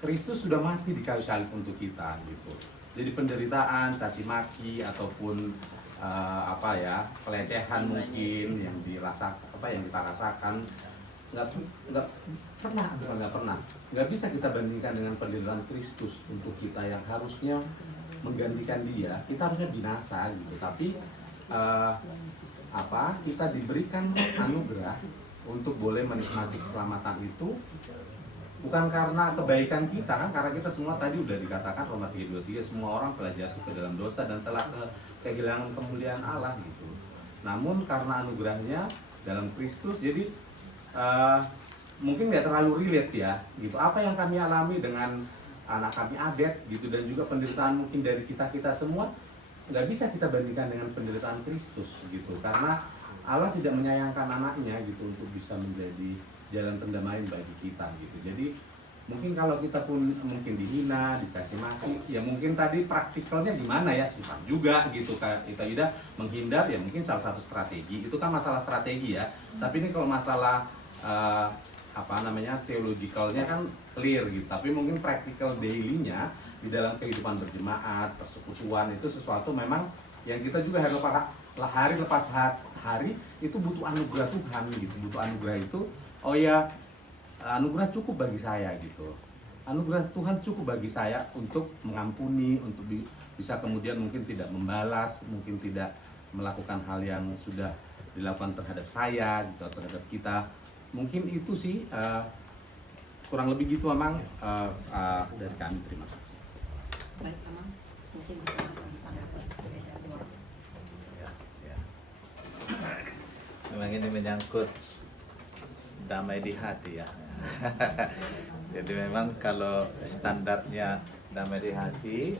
Kristus sudah mati di kayu salib untuk kita gitu. Jadi penderitaan, caci maki ataupun pelecehan mungkin yang yang kita rasakan nggak bisa kita bandingkan dengan penderitaan Kristus untuk kita yang harusnya menggantikan dia. Kita harusnya binasa gitu. Tapi kita diberikan anugerah untuk boleh menikmati keselamatan itu. Bukan karena kebaikan kita kan, karena kita semua tadi udah dikatakan Roma 3:23, semua orang telah jatuh ke dalam dosa dan telah kehilangan kemuliaan Allah gitu. Namun karena anugerahnya dalam Kristus, jadi mungkin nggak terlalu relate ya gitu. Apa yang kami alami dengan anak kami Adet gitu, dan juga penderitaan mungkin dari kita semua, nggak bisa kita bandingkan dengan penderitaan Kristus gitu. Karena Allah tidak menyayangkan anaknya gitu untuk bisa menjadi jalan pendamaian bagi kita gitu. Jadi mungkin kalau kita pun mungkin dihina, dicaci maki, ya mungkin tadi praktikalnya gimana ya, susah juga gitu. Kayak kita Ida menghindar ya mungkin salah satu strategi, itu kan masalah strategi ya. Tapi ini kalau masalah theologikalnya kan clear gitu. Tapi mungkin practical daily-nya di dalam kehidupan berjemaat, persekutuan itu sesuatu memang yang kita juga hari lepas hari itu butuh anugerah Tuhan gitu. Butuh anugerah itu, anugerah cukup bagi saya gitu. Anugerah Tuhan cukup bagi saya untuk mengampuni, untuk bisa kemudian mungkin tidak membalas, mungkin tidak melakukan hal yang sudah dilakukan terhadap saya gitu, terhadap kita. Mungkin itu sih kurang lebih gitu Amang dari kami. Terima kasih. Baik Amang, mungkin bisa ditanggapi. Memang ini menyangkut damai di hati ya. Jadi memang kalau standarnya damai di hati,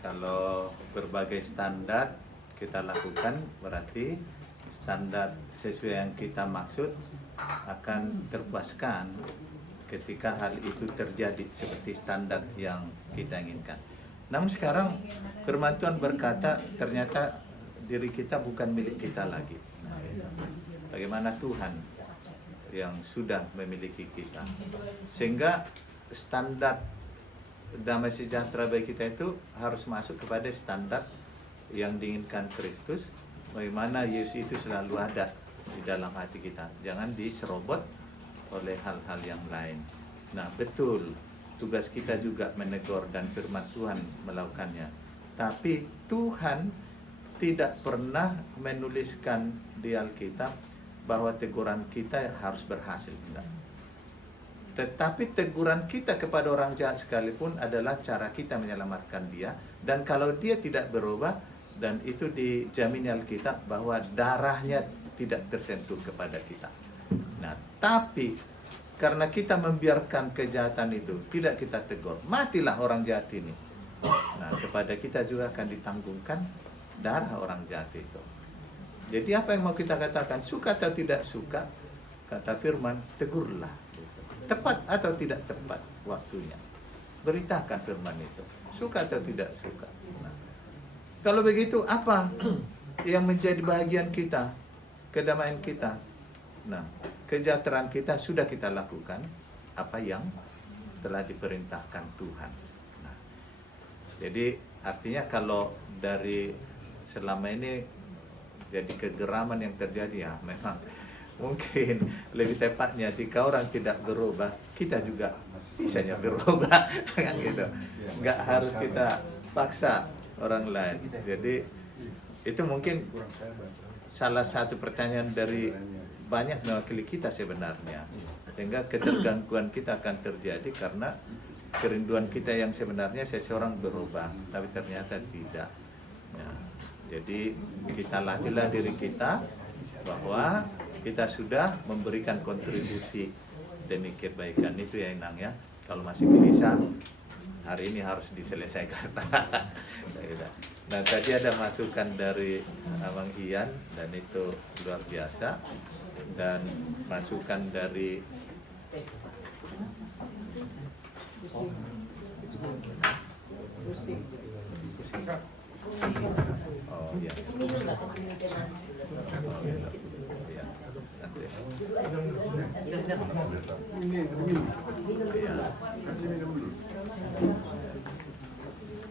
kalau berbagai standar kita lakukan, berarti standar sesuai yang kita maksud akan terpuaskan ketika hal itu terjadi seperti standar yang kita inginkan. Namun sekarang firman Tuhan berkata ternyata diri kita bukan milik kita lagi. Bagaimana Tuhan yang sudah memiliki kita, sehingga standar damai sejahtera bagi kita itu harus masuk kepada standar yang diinginkan Kristus. Bagaimana Yesus itu selalu ada di dalam hati kita, jangan diserobot oleh hal-hal yang lain. Nah betul, tugas kita juga menegur dan firman Tuhan melakukannya. Tapi Tuhan tidak pernah menuliskan di Alkitab bahwa teguran kita harus berhasil, tidak. Tetapi teguran kita kepada orang jahat sekalipun adalah cara kita menyelamatkan dia. Dan kalau dia tidak berubah, dan itu dijamin Alkitab bahwa darahnya tidak tersentuh kepada kita. Nah, tapi karena kita membiarkan kejahatan itu, tidak kita tegur, matilah orang jahat ini. Nah, kepada kita juga akan ditanggungkan darah orang jahat itu. Jadi apa yang mau kita katakan, suka atau tidak suka, kata firman, tegurlah. Tepat atau tidak tepat waktunya, beritakan firman itu, suka atau tidak suka. Nah, kalau begitu apa yang menjadi bahagian kita, kedamaian kita? Nah, kesejahteraan kita sudah kita lakukan apa yang telah diperintahkan Tuhan. Nah, jadi artinya kalau dari selama ini jadi kegeraman yang terjadi, ya memang mungkin lebih tepatnya jika orang tidak berubah, kita juga bisanya berubah, kan gitu. Nggak harus kita paksa orang lain. Jadi itu mungkin salah satu pertanyaan dari banyak mewakili kita sebenarnya. Sehingga ketergangguan kita akan terjadi karena kerinduan kita yang sebenarnya seseorang berubah, tapi ternyata tidak. Ya, jadi kita latihlah diri kita bahwa kita sudah memberikan kontribusi demi kebaikan itu, ya Inang ya. Kalau masih gelisah, hari ini harus diselesaikan. Nah, tadi ada masukan dari Abang Ian dan itu luar biasa, dan masukan dari oh ya.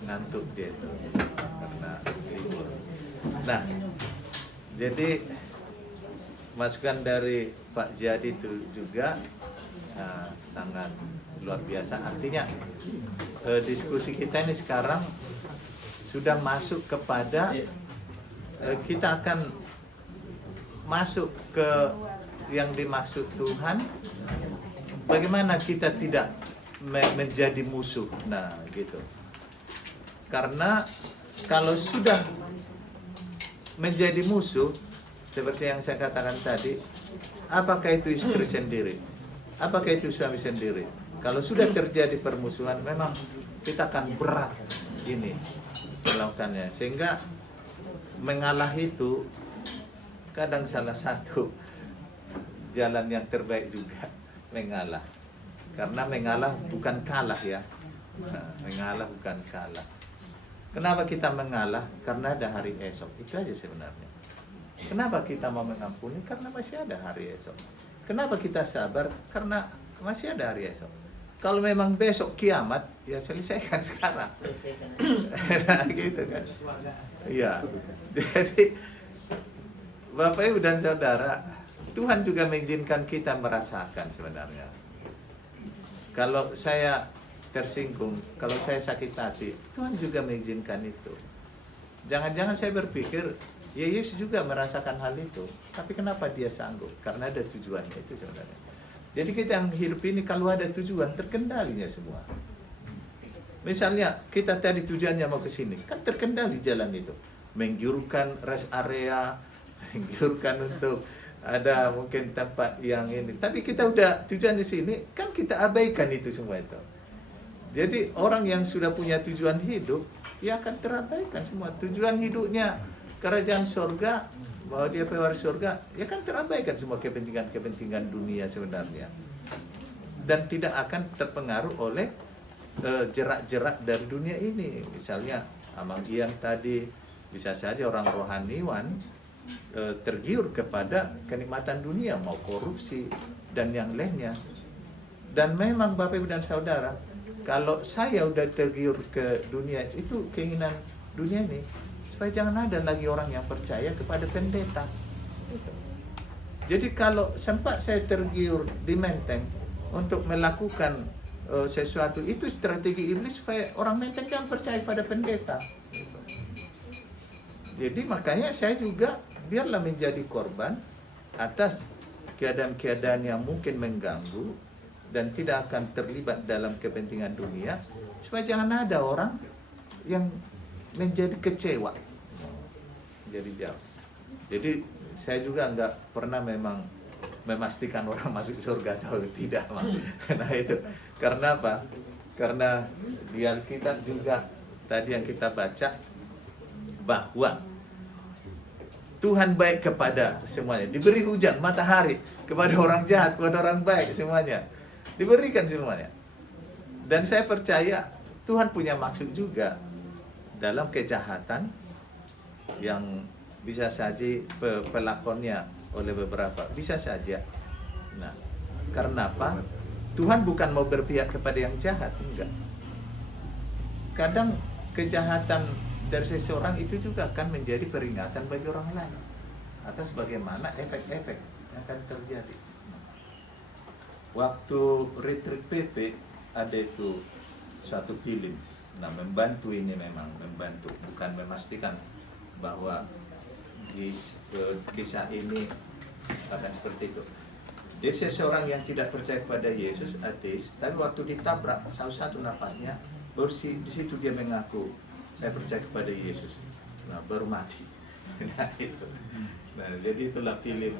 Ngantuk dia itu karena libur. Nah, jadi masukan dari Pak Jadi itu juga sangat luar biasa. Artinya diskusi kita ini sekarang sudah masuk kepada kita akan masuk ke yang dimaksud Tuhan. Bagaimana kita tidak menjadi musuh. Nah, gitu. Karena kalau sudah menjadi musuh, seperti yang saya katakan tadi, apakah itu istri sendiri? Apakah itu suami sendiri? Kalau sudah terjadi permusuhan, memang kita akan berat ini melakukannya. Sehingga mengalah itu kadang salah satu jalan yang terbaik juga, mengalah. Karena mengalah bukan kalah ya. Nah, mengalah bukan kalah. Kenapa kita mengalah? Karena ada hari esok. Itu aja sebenarnya. Kenapa kita mau mengampuni? Karena masih ada hari esok. Kenapa kita sabar? Karena masih ada hari esok. Kalau memang besok kiamat, ya selesaikan sekarang. Nah, gitu kan. Iya. Jadi Bapak Ibu dan Saudara, Tuhan juga mengizinkan kita merasakan sebenarnya. Kalau saya tersinggung, kalau saya sakit hati, Tuhan juga mengizinkan itu. Jangan-jangan saya berpikir, ya Yesus juga merasakan hal itu, tapi kenapa dia sanggup? Karena ada tujuannya itu sebenarnya. Jadi kita yang hidup ini kalau ada tujuan, terkendalinya semua. Misalnya kita tadi tujuannya mau ke sini, kan terkendali jalan itu. Menggiurkan rest area, menggiurkan untuk ada mungkin tempat yang ini. Tapi kita udah tujuan di sini, kan kita abaikan itu semua itu. Jadi orang yang sudah punya tujuan hidup, ya akan terabaikan semua. Tujuan hidupnya kerajaan surga, bahwa dia pewaris surga, ya kan terabaikan semua kepentingan-kepentingan dunia sebenarnya. Dan tidak akan terpengaruh oleh jerak-jerak dari dunia ini. Misalnya Amang Ian tadi, bisa saja orang rohaniwan tergiur kepada kenikmatan dunia, mau korupsi dan yang lainnya. Dan memang Bapak Ibu dan Saudara, kalau saya udah tergiur ke dunia, itu keinginan dunia ini, supaya jangan ada lagi orang yang percaya kepada pendeta. Jadi kalau sempat saya tergiur di Menteng untuk melakukan sesuatu, itu strategi iblis supaya orang Menteng jangan percaya pada pendeta. Jadi makanya saya juga biarlah menjadi korban atas keadaan-keadaan yang mungkin mengganggu dan tidak akan terlibat dalam kepentingan dunia, supaya jangan ada orang yang menjadi kecewa, jadi jauh. Jadi saya juga nggak pernah memang memastikan orang masuk surga atau tidak, nah itu karena apa? Karena di Alkitab juga tadi yang kita baca bahwa Tuhan baik kepada semuanya. Diberi hujan, matahari kepada orang jahat, kepada orang baik, semuanya. Diberikan semuanya. Dan saya percaya Tuhan punya maksud juga dalam kejahatan yang bisa saja pelakonnya oleh beberapa. Bisa saja. Nah, karena apa? Tuhan bukan mau berpihak kepada yang jahat, enggak. Kadang kejahatan dari seseorang itu juga akan menjadi peringatan bagi orang lain atas bagaimana efek-efek yang akan terjadi. Waktu retreat PP ada itu suatu film, nah membantu ini memang membantu, bukan memastikan bahwa di kisah ini akan seperti itu. Jadi seseorang yang tidak percaya kepada Yesus, ateis, tapi waktu ditabrak salah satu napasnya, baru di situ dia mengaku, saya percaya kepada Yesus. Nah, baru mati. Nah, itu. Nah, jadi itulah film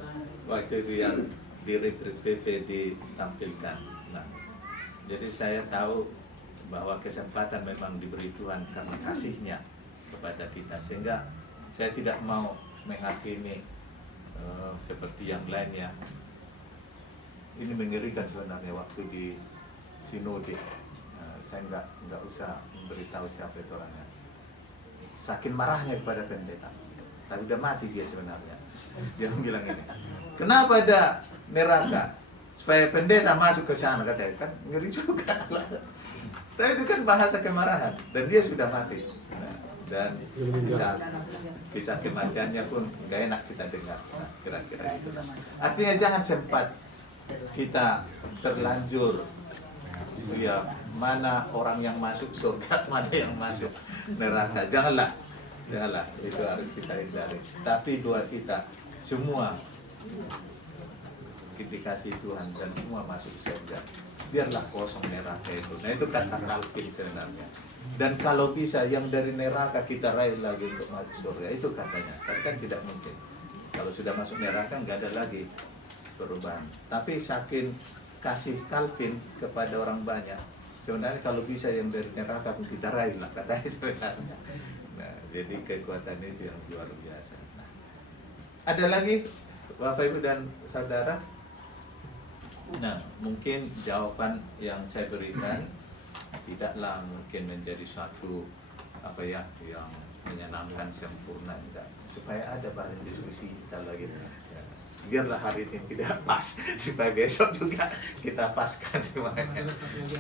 waktu itu yang di retreat PP ditampilkan. Nah, jadi saya tahu bahwa kesempatan memang diberi Tuhan karena kasih-Nya kepada kita, sehingga saya tidak mau menghakimi seperti yang lainnya. Ini mengerikan sebenarnya waktu di sinode. Saya nggak usah memberitahu siapa itu orangnya. Saking marahnya kepada pendeta, tapi udah mati dia sebenarnya. Dia bilang ini, kenapa ada neraka? Supaya pendeta masuk ke sana, katanya. Kan ngeri juga. Tapi itu kan bahasa kemarahan, dan dia sudah mati. Nah, dan kisah kematiannya pun gak enak kita dengar. Nah, kira-kira itu. Artinya jangan sempat kita terlanjur, ya, mana orang yang masuk surga, mana yang masuk neraka. Janganlah, itu harus kita hindari. Tapi buat kita semua dikasih Tuhan dan semua masuk surga. Biarlah kosong neraka itu. Nah, itu kata Calvin sebenarnya. Dan kalau bisa yang dari neraka kita raih lagi untuk masuk surga, itu katanya. Tapi kan tidak mungkin. Kalau sudah masuk neraka nggak ada lagi perubahan. Tapi saking kasih Calvin kepada orang banyak, sebenarnya kalau bisa yang dari neraka pun kita raih lah, katanya sebenarnya. Nah, jadi kekuatan itu yang luar biasa. Nah, ada lagi Bapak Ibu dan Saudara? Nah, mungkin jawaban yang saya berikan tidaklah mungkin menjadi suatu apa ya yang menyenangkan sempurna, tidak. Supaya ada bahan diskusi kita lagi. Ya, biarlah hari ini tidak pas, supaya besok juga kita paskan semuanya.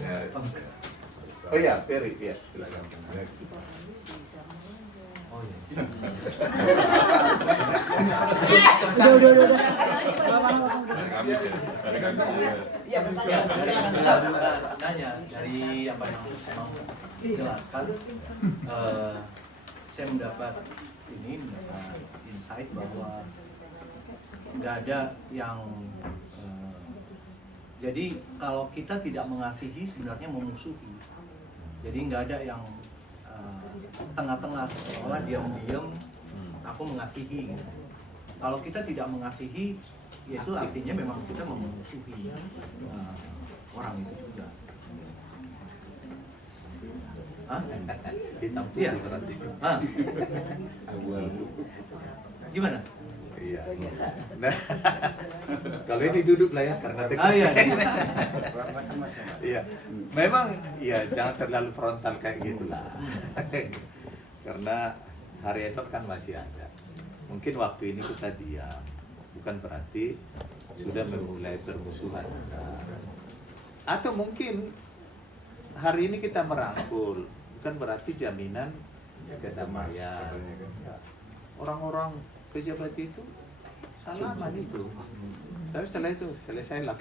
Ya. Oh ya, Ferry, ya. Oh iya. Iya, bertanya. Nanya dari apa yang emang dijelaskan, saya mendapat insight bahwa nggak ada yang jadi kalau kita tidak mengasihi sebenarnya memusuhi. Jadi nggak ada yang tengah-tengah, seolah diam-diam aku mengasihi gitu. Kalau kita tidak mengasihi, itu artinya memang kita memusuhi orang itu juga. Hah? Iya. Hah? Gimana? Iya. Nah, kalau ini duduk lah ya karena dekat. Iya. Iya. Memang ya jangan terlalu frontal kayak gitulah. Karena hari esok kan masih ada. Mungkin waktu ini kita diam, bukan berarti sudah memulai permusuhan. Atau mungkin hari ini kita merangkul, bukan berarti jaminan kedamaian. Orang-orang pejabat itu salaman itu, tapi setelah itu selesai lah.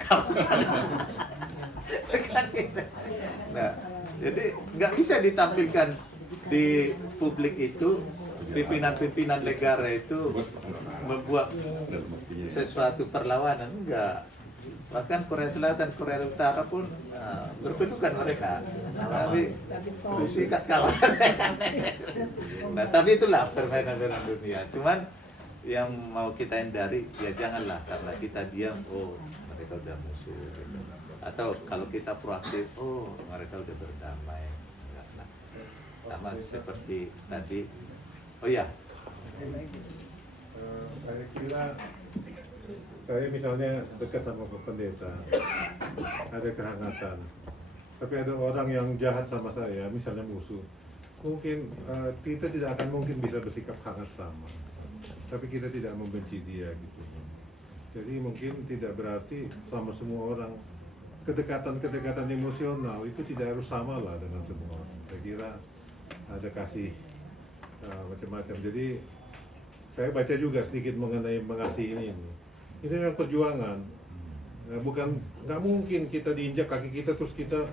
Nah, jadi nggak bisa ditampilkan di publik itu pimpinan-pimpinan negara itu membuat sesuatu perlawanan, enggak. Bahkan Korea Selatan, Korea Utara pun berpedukan mereka, tapi bersikat kawan. Nah, tapi itulah permainan dunia. Cuman yang mau kita hindari, ya janganlah karena kita diam, oh mereka udah musuh gitu. Atau kalau kita proaktif, oh mereka udah berdamai. Nah, sama seperti tadi. Oh ya, Saya kira saya misalnya dekat sama Pak Pendeta, ada kehangatan. Tapi ada orang yang jahat sama saya, misalnya musuh. Mungkin kita tidak akan mungkin bisa bersikap hangat sama. Tapi kita tidak membenci dia gitu. Jadi mungkin tidak berarti sama semua orang. Kedekatan-kedekatan emosional itu tidak harus sama lah dengan semua orang. Saya kira ada kasih macam-macam. Jadi saya baca juga sedikit mengenai mengasihi ini. Ini yang perjuangan. Nah, nggak mungkin kita diinjak kaki kita terus kita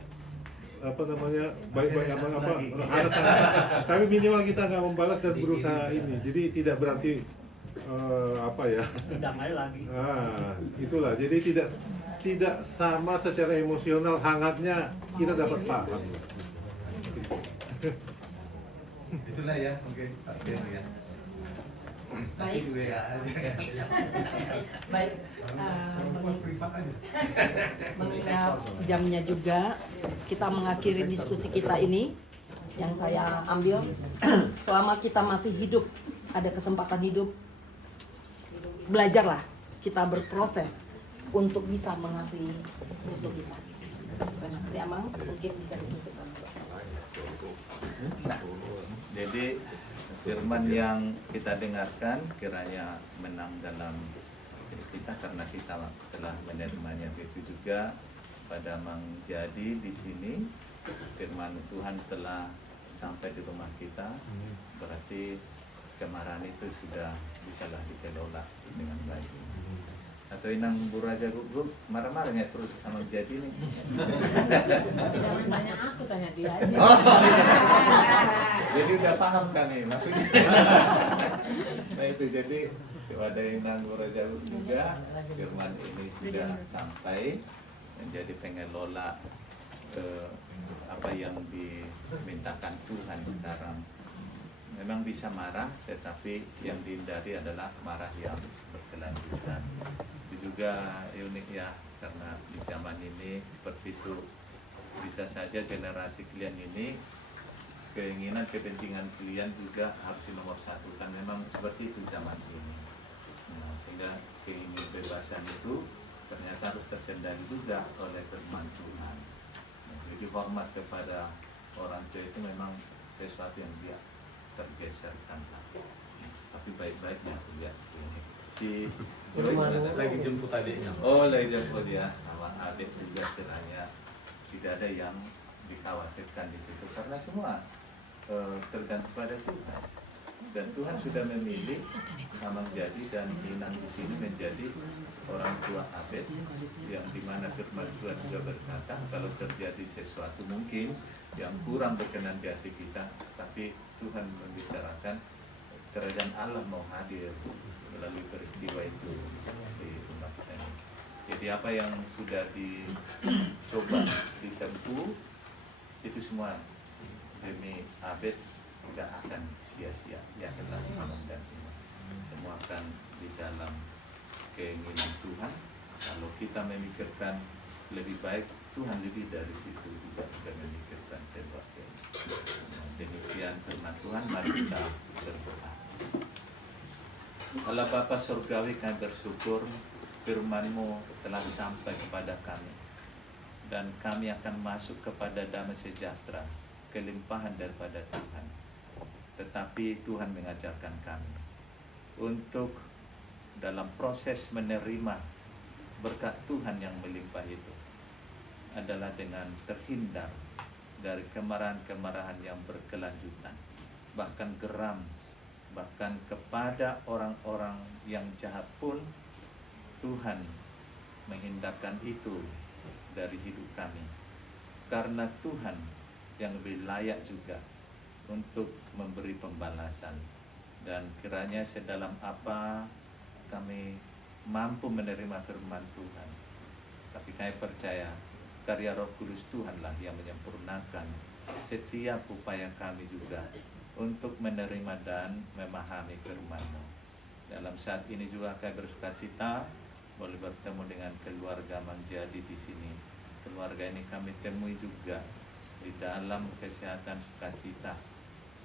baik-baik apa. Tapi minimal kita nggak membalas dan berusaha ini. Jadi tidak berarti damai lagi. Itulah. Jadi tidak sama secara emosional hangatnya kita dapat paham. itulah ya, oke, pasti ya. Baik. Baik, mengingat jamnya juga, kita mengakhiri diskusi kita ini. Yang saya ambil, selama kita masih hidup, ada kesempatan hidup, belajarlah kita berproses untuk bisa mengasihi musuh kita. Terima kasih Amang, mungkin bisa ditutup. Jadi firman yang kita dengarkan kiranya menang dalam diri kita karena kita telah menerimanya. Begitu juga pada Mang Jadi di sini firman Tuhan telah sampai di rumah kita, berarti kemarahan itu sudah bisalah dikelola dengan baik. Atau Inang Bu Raja Gugup marah-marahnya terus sama Jadi nih. Jangan tanya aku, tanya dia aja. Oh, iya. Jadi udah paham kan nih maksudnya. Nah itu jadi kepada Inang Bu Raja Gugup juga firman ini sudah sampai menjadi pengelola apa yang dimintakan Tuhan sekarang. Memang bisa marah, tetapi yang dihindari adalah marah yang berkelanjutan. Itu juga unik ya, karena di zaman ini seperti itu bisa saja generasi kalian ini keinginan kepentingan kalian juga harus dinomorsatukan. Memang seperti itu zaman ini. Nah, sehingga keinginan kebebasan itu ternyata harus tersendali juga oleh firman Tuhan. Nah, jadi hormat kepada orang tua itu memang sesuatu yang dia tergeserkan, tapi baik-baiknya aku lihat ini si Lagi jemput adiknya. oh lagi jemput ya, sama adik juga kiranya tidak ada yang dikhawatirkan di situ karena semua tergantung pada Tuhan dan Tuhan sudah memilih sama Jadi dan Inang di sini menjadi orang tua Abed yang dimana firman Tuhan juga berkata kalau terjadi sesuatu mungkin yang kurang berkenan di hati kita, tapi Tuhan membicarakan kerajaan Allah mau hadir melalui peristiwa itu di umat kita ini. Jadi apa yang sudah dicoba ditempuh itu semua demi Abed tidak akan sia-sia ya kata Amang dan Iman. Semua akan di dalam keinginan Tuhan. Kalau kita memikirkan lebih baik, Tuhan lebih dari situ juga kita memikirkan terbaik. Demikian firman Tuhan, mari kita berdoa. Allah Bapa Surgawi, kami bersyukur firman-Mu telah sampai kepada kami dan kami akan masuk kepada damai sejahtera, kelimpahan daripada Tuhan. Tetapi Tuhan mengajarkan kami untuk dalam proses menerima berkat Tuhan yang melimpah itu adalah dengan terhindar dari kemarahan-kemarahan yang berkelanjutan, bahkan geram, bahkan kepada orang-orang yang jahat pun Tuhan menghindarkan itu dari hidup kami, karena Tuhan yang lebih layak juga untuk memberi pembalasan. Dan kiranya sedalam apa kami mampu menerima firman Tuhan, tapi kami percaya karya Roh Kudus Tuhanlah yang menyempurnakan setiap upaya kami juga untuk menerima dan memahami firman-Mu. Dalam saat ini juga kami bersuka cita boleh bertemu dengan keluarga menjadi di sini. Keluarga ini kami temui juga di dalam kesehatan sukacita,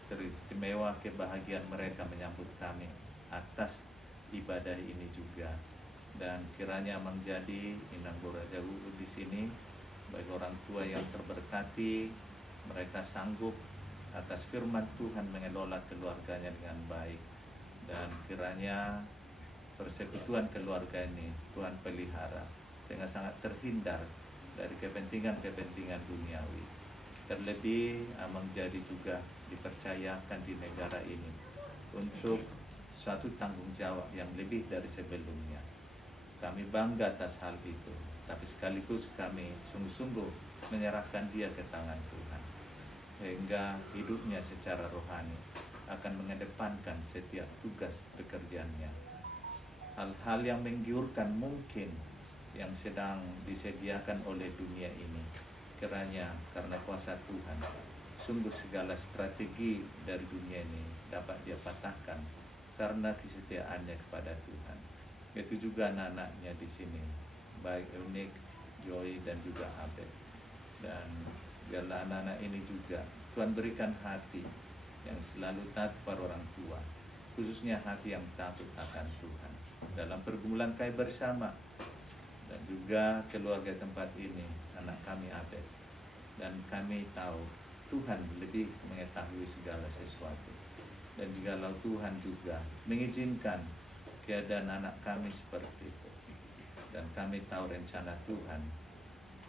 teristimewa kebahagiaan mereka menyambut kami atas ibadah ini juga. Dan kiranya menjadi Inang Boraja Wulu di sini bagi orang tua yang terberkati, mereka sanggup atas firman Tuhan mengelola keluarganya dengan baik. Dan kiranya persekutuan keluarga ini Tuhan pelihara sehingga sangat terhindar dari kepentingan-kepentingan duniawi. Terlebih menjadi juga dipercayakan di negara ini untuk suatu tanggung jawab yang lebih dari sebelumnya. Kami bangga atas hal itu, tapi sekaligus kami sungguh-sungguh menyerahkan dia ke tangan Tuhan, sehingga hidupnya secara rohani akan mengedepankan setiap tugas pekerjaannya. Hal-hal yang menggiurkan mungkin yang sedang disediakan oleh dunia ini, kiranya karena kuasa Tuhan, sungguh segala strategi dari dunia ini dapat dia patahkan karena kesetiaannya kepada Tuhan. Itu juga anak-anaknya di sini, baik Unik, Joy dan juga Abed. Dan biarlah anak-anak ini juga Tuhan berikan hati yang selalu taat kepada orang tua, khususnya hati yang takut akan Tuhan dalam pergumulan kami bersama. Dan juga keluarga tempat ini, anak kami Abed, dan kami tahu Tuhan lebih mengetahui segala sesuatu. Dan jikalau Tuhan juga mengizinkan keadaan anak kami seperti itu, dan kami tahu rencana Tuhan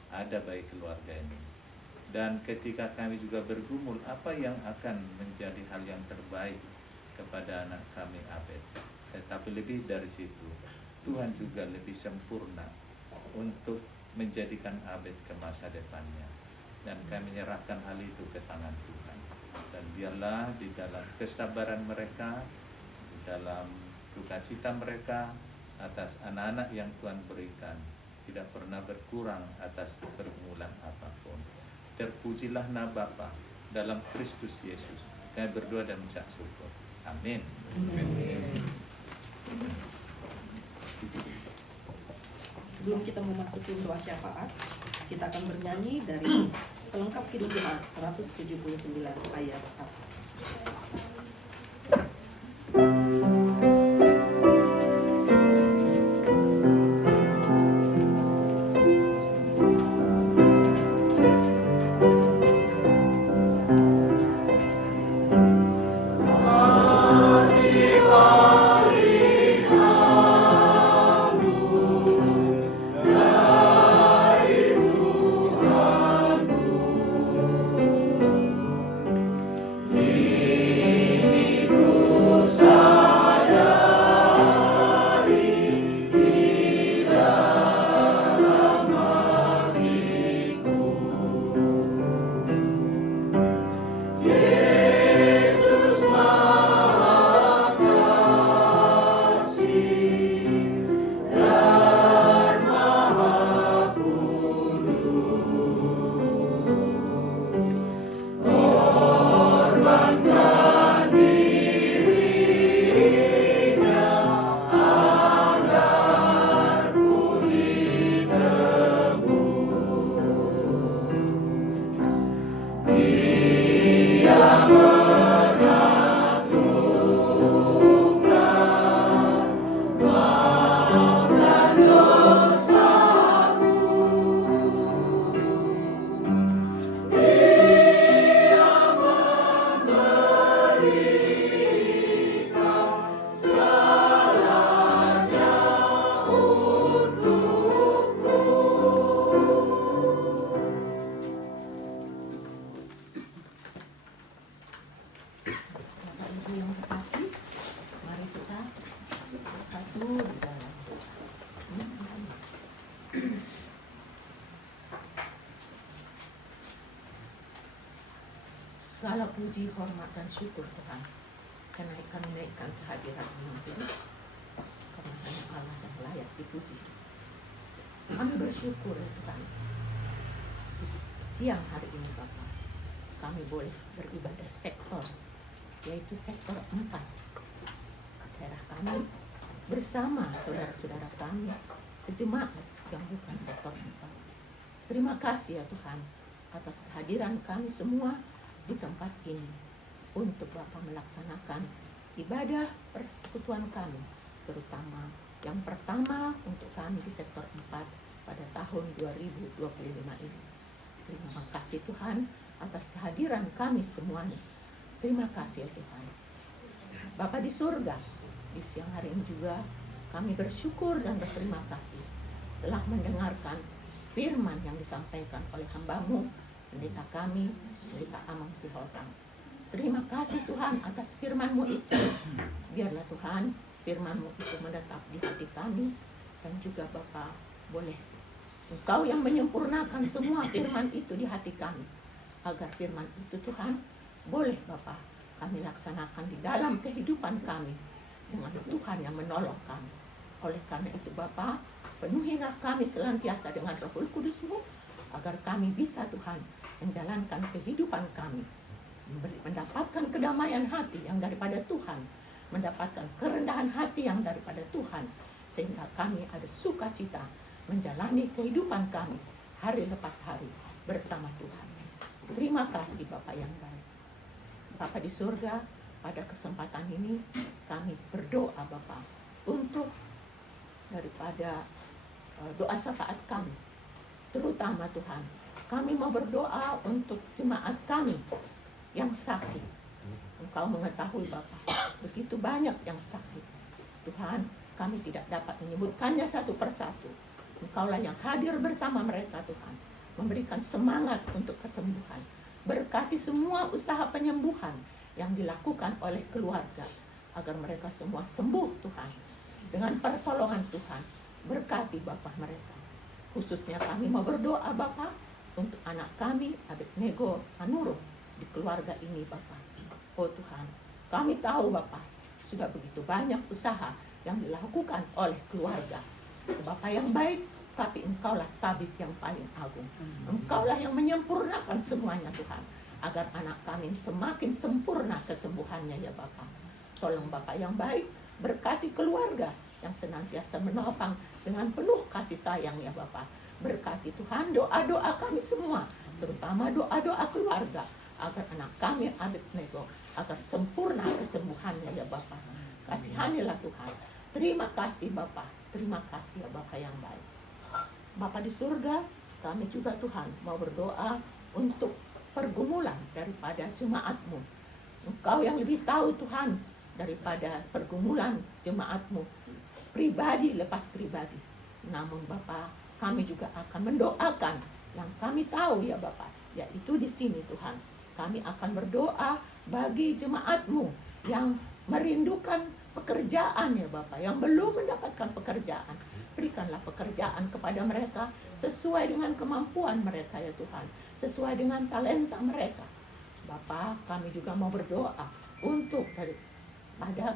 ada bagi keluarga ini, dan ketika kami juga bergumul apa yang akan menjadi hal yang terbaik kepada anak kami Abed, tetapi lebih dari situ Tuhan juga lebih sempurna untuk menjadikan Abed ke masa depannya, dan kami menyerahkan hal itu ke tangan Tuhan. Dan biarlah di dalam kesabaran mereka, di dalam sukacita mereka atas anak-anak yang Tuhan berikan, tidak pernah berkurang atas pergumulan apapun. Terpujilah nama Bapa dalam Kristus Yesus. Kami berdoa dan mengucap syukur. Amin. Sebelum kita memasuki doa syafaat, kita akan bernyanyi dari pelengkap Kidung Jemaat 179 ayat 1. Segala puji, hormat, dan syukur Tuhan, karena kami naikkan kehadiran yang kudus, karena hanya Allah yang layak dipuji. Kami bersyukur ya Tuhan, siang hari ini Bapak, kami boleh beribadah sektor, yaitu sektor 4 daerah kami, bersama saudara-saudara kami sejemaat yang bukan sektor 4. Terima kasih ya Tuhan atas kehadiran kami semua di tempat ini untuk Bapak melaksanakan ibadah persekutuan kami, terutama yang pertama untuk kami di sektor 4 pada tahun 2025 ini. Terima kasih Tuhan atas kehadiran kami semuanya. Terima kasih ya Tuhan. Bapa di surga, di siang hari ini juga kami bersyukur dan berterima kasih telah mendengarkan firman yang disampaikan oleh hamba-Mu, pendeta kami, pendeta Amang Sihotang. Terima kasih Tuhan atas firman-Mu itu. Biarlah Tuhan firman-Mu itu menetap di hati kami, dan juga Bapa boleh Engkau yang menyempurnakan semua firman itu di hati kami, agar firman itu Tuhan boleh Bapa kami laksanakan di dalam kehidupan kami dengan Tuhan yang menolong kami. Oleh karena itu Bapa, penuhilah kami senantiasa dengan Roh Kudus-Mu, agar kami bisa Tuhan menjalankan kehidupan kami, mendapatkan kedamaian hati yang daripada Tuhan, mendapatkan kerendahan hati yang daripada Tuhan, sehingga kami ada sukacita menjalani kehidupan kami hari lepas hari bersama Tuhan. Terima kasih Bapa yang baik. Bapa di surga, pada kesempatan ini kami berdoa Bapa untuk daripada doa syafaat kami, terutama Tuhan, kami mau berdoa untuk jemaat kami yang sakit. Engkau mengetahui Bapa, begitu banyak yang sakit. Tuhan, kami tidak dapat menyebutkannya satu persatu. Engkaulah yang hadir bersama mereka Tuhan, memberikan semangat untuk kesembuhan. Berkati semua usaha penyembuhan yang dilakukan oleh keluarga, agar mereka semua sembuh Tuhan. Dengan pertolongan Tuhan, berkati Bapa mereka. Khususnya kami mau berdoa Bapa untuk anak kami, Abednego Manurung, di keluarga ini Bapa. Oh Tuhan, kami tahu Bapa, sudah begitu banyak usaha yang dilakukan oleh keluarga. Bapa yang baik, tapi Engkaulah tabib yang paling agung. Engkaulah yang menyempurnakan semuanya Tuhan, agar anak kami semakin sempurna kesembuhannya ya Bapa. Tolong Bapa yang baik, berkati keluarga yang senantiasa menopang dengan penuh kasih sayang ya Bapa. Berkati Tuhan doa-doa kami semua, terutama doa-doa keluarga, agar anak kami Abednego agar sempurna kesembuhannya ya Bapa. Kasihanilah Tuhan. Terima kasih Bapa, terima kasih ya Bapa yang baik. Bapa di surga, kami juga Tuhan mau berdoa untuk pergumulan daripada jemaat-Mu. Engkau yang lebih tahu Tuhan daripada pergumulan jemaat-Mu, pribadi lepas pribadi. Namun Bapa, kami juga akan mendoakan yang kami tahu ya Bapa, yaitu di sini Tuhan. Kami akan berdoa bagi jemaat-Mu yang merindukan pekerjaan ya Bapa, yang belum mendapatkan pekerjaan. Berikanlah pekerjaan kepada mereka sesuai dengan kemampuan mereka ya Tuhan, sesuai dengan talenta mereka. Bapa, kami juga mau berdoa untuk daripada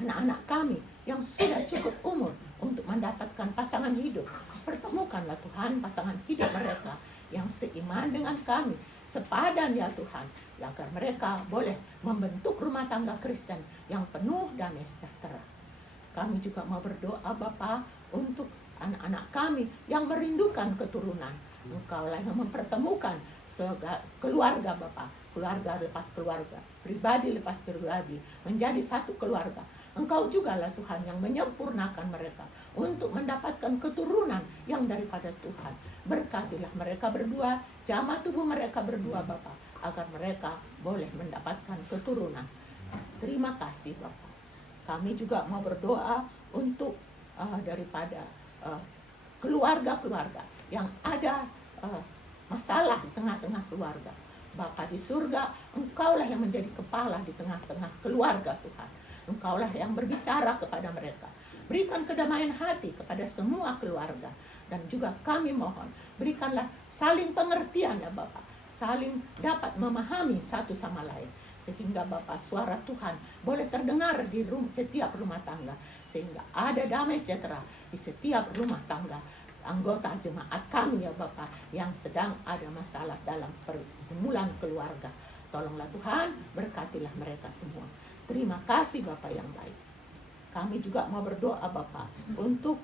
anak-anak kami yang sudah cukup umur untuk mendapatkan pasangan hidup. Pertemukanlah Tuhan pasangan hidup mereka yang seiman dengan kami, sepadan ya Tuhan, agar mereka boleh membentuk rumah tangga Kristen yang penuh damai sejahtera. Kami juga mau berdoa Bapa untuk anak-anak kami yang merindukan keturunan. Engkaulah yang mempertemukan keluarga Bapa, keluarga lepas keluarga, pribadi lepas pribadi, menjadi satu keluarga. Engkau jugalah Tuhan yang menyempurnakan mereka untuk mendapatkan keturunan yang daripada Tuhan. Berkatilah mereka berdua, jamaah tubuh mereka berdua Bapa, agar mereka boleh mendapatkan keturunan. Terima kasih Bapa. Kami juga mau berdoa untuk daripada keluarga-keluarga yang ada masalah di tengah-tengah keluarga. Bapa di surga, Engkaulah yang menjadi kepala di tengah-tengah keluarga Tuhan. Engkaulah yang berbicara kepada mereka. Berikan kedamaian hati kepada semua keluarga. Dan juga kami mohon, berikanlah saling pengertian ya Bapa, saling dapat memahami satu sama lain, sehingga Bapak suara Tuhan boleh terdengar di setiap rumah tangga, sehingga ada damai sejahtera di setiap rumah tangga anggota jemaat kami ya Bapak yang sedang ada masalah dalam pergumulan keluarga. Tolonglah Tuhan, berkatilah mereka semua. Terima kasih Bapak yang baik. Kami juga mau berdoa Bapak untuk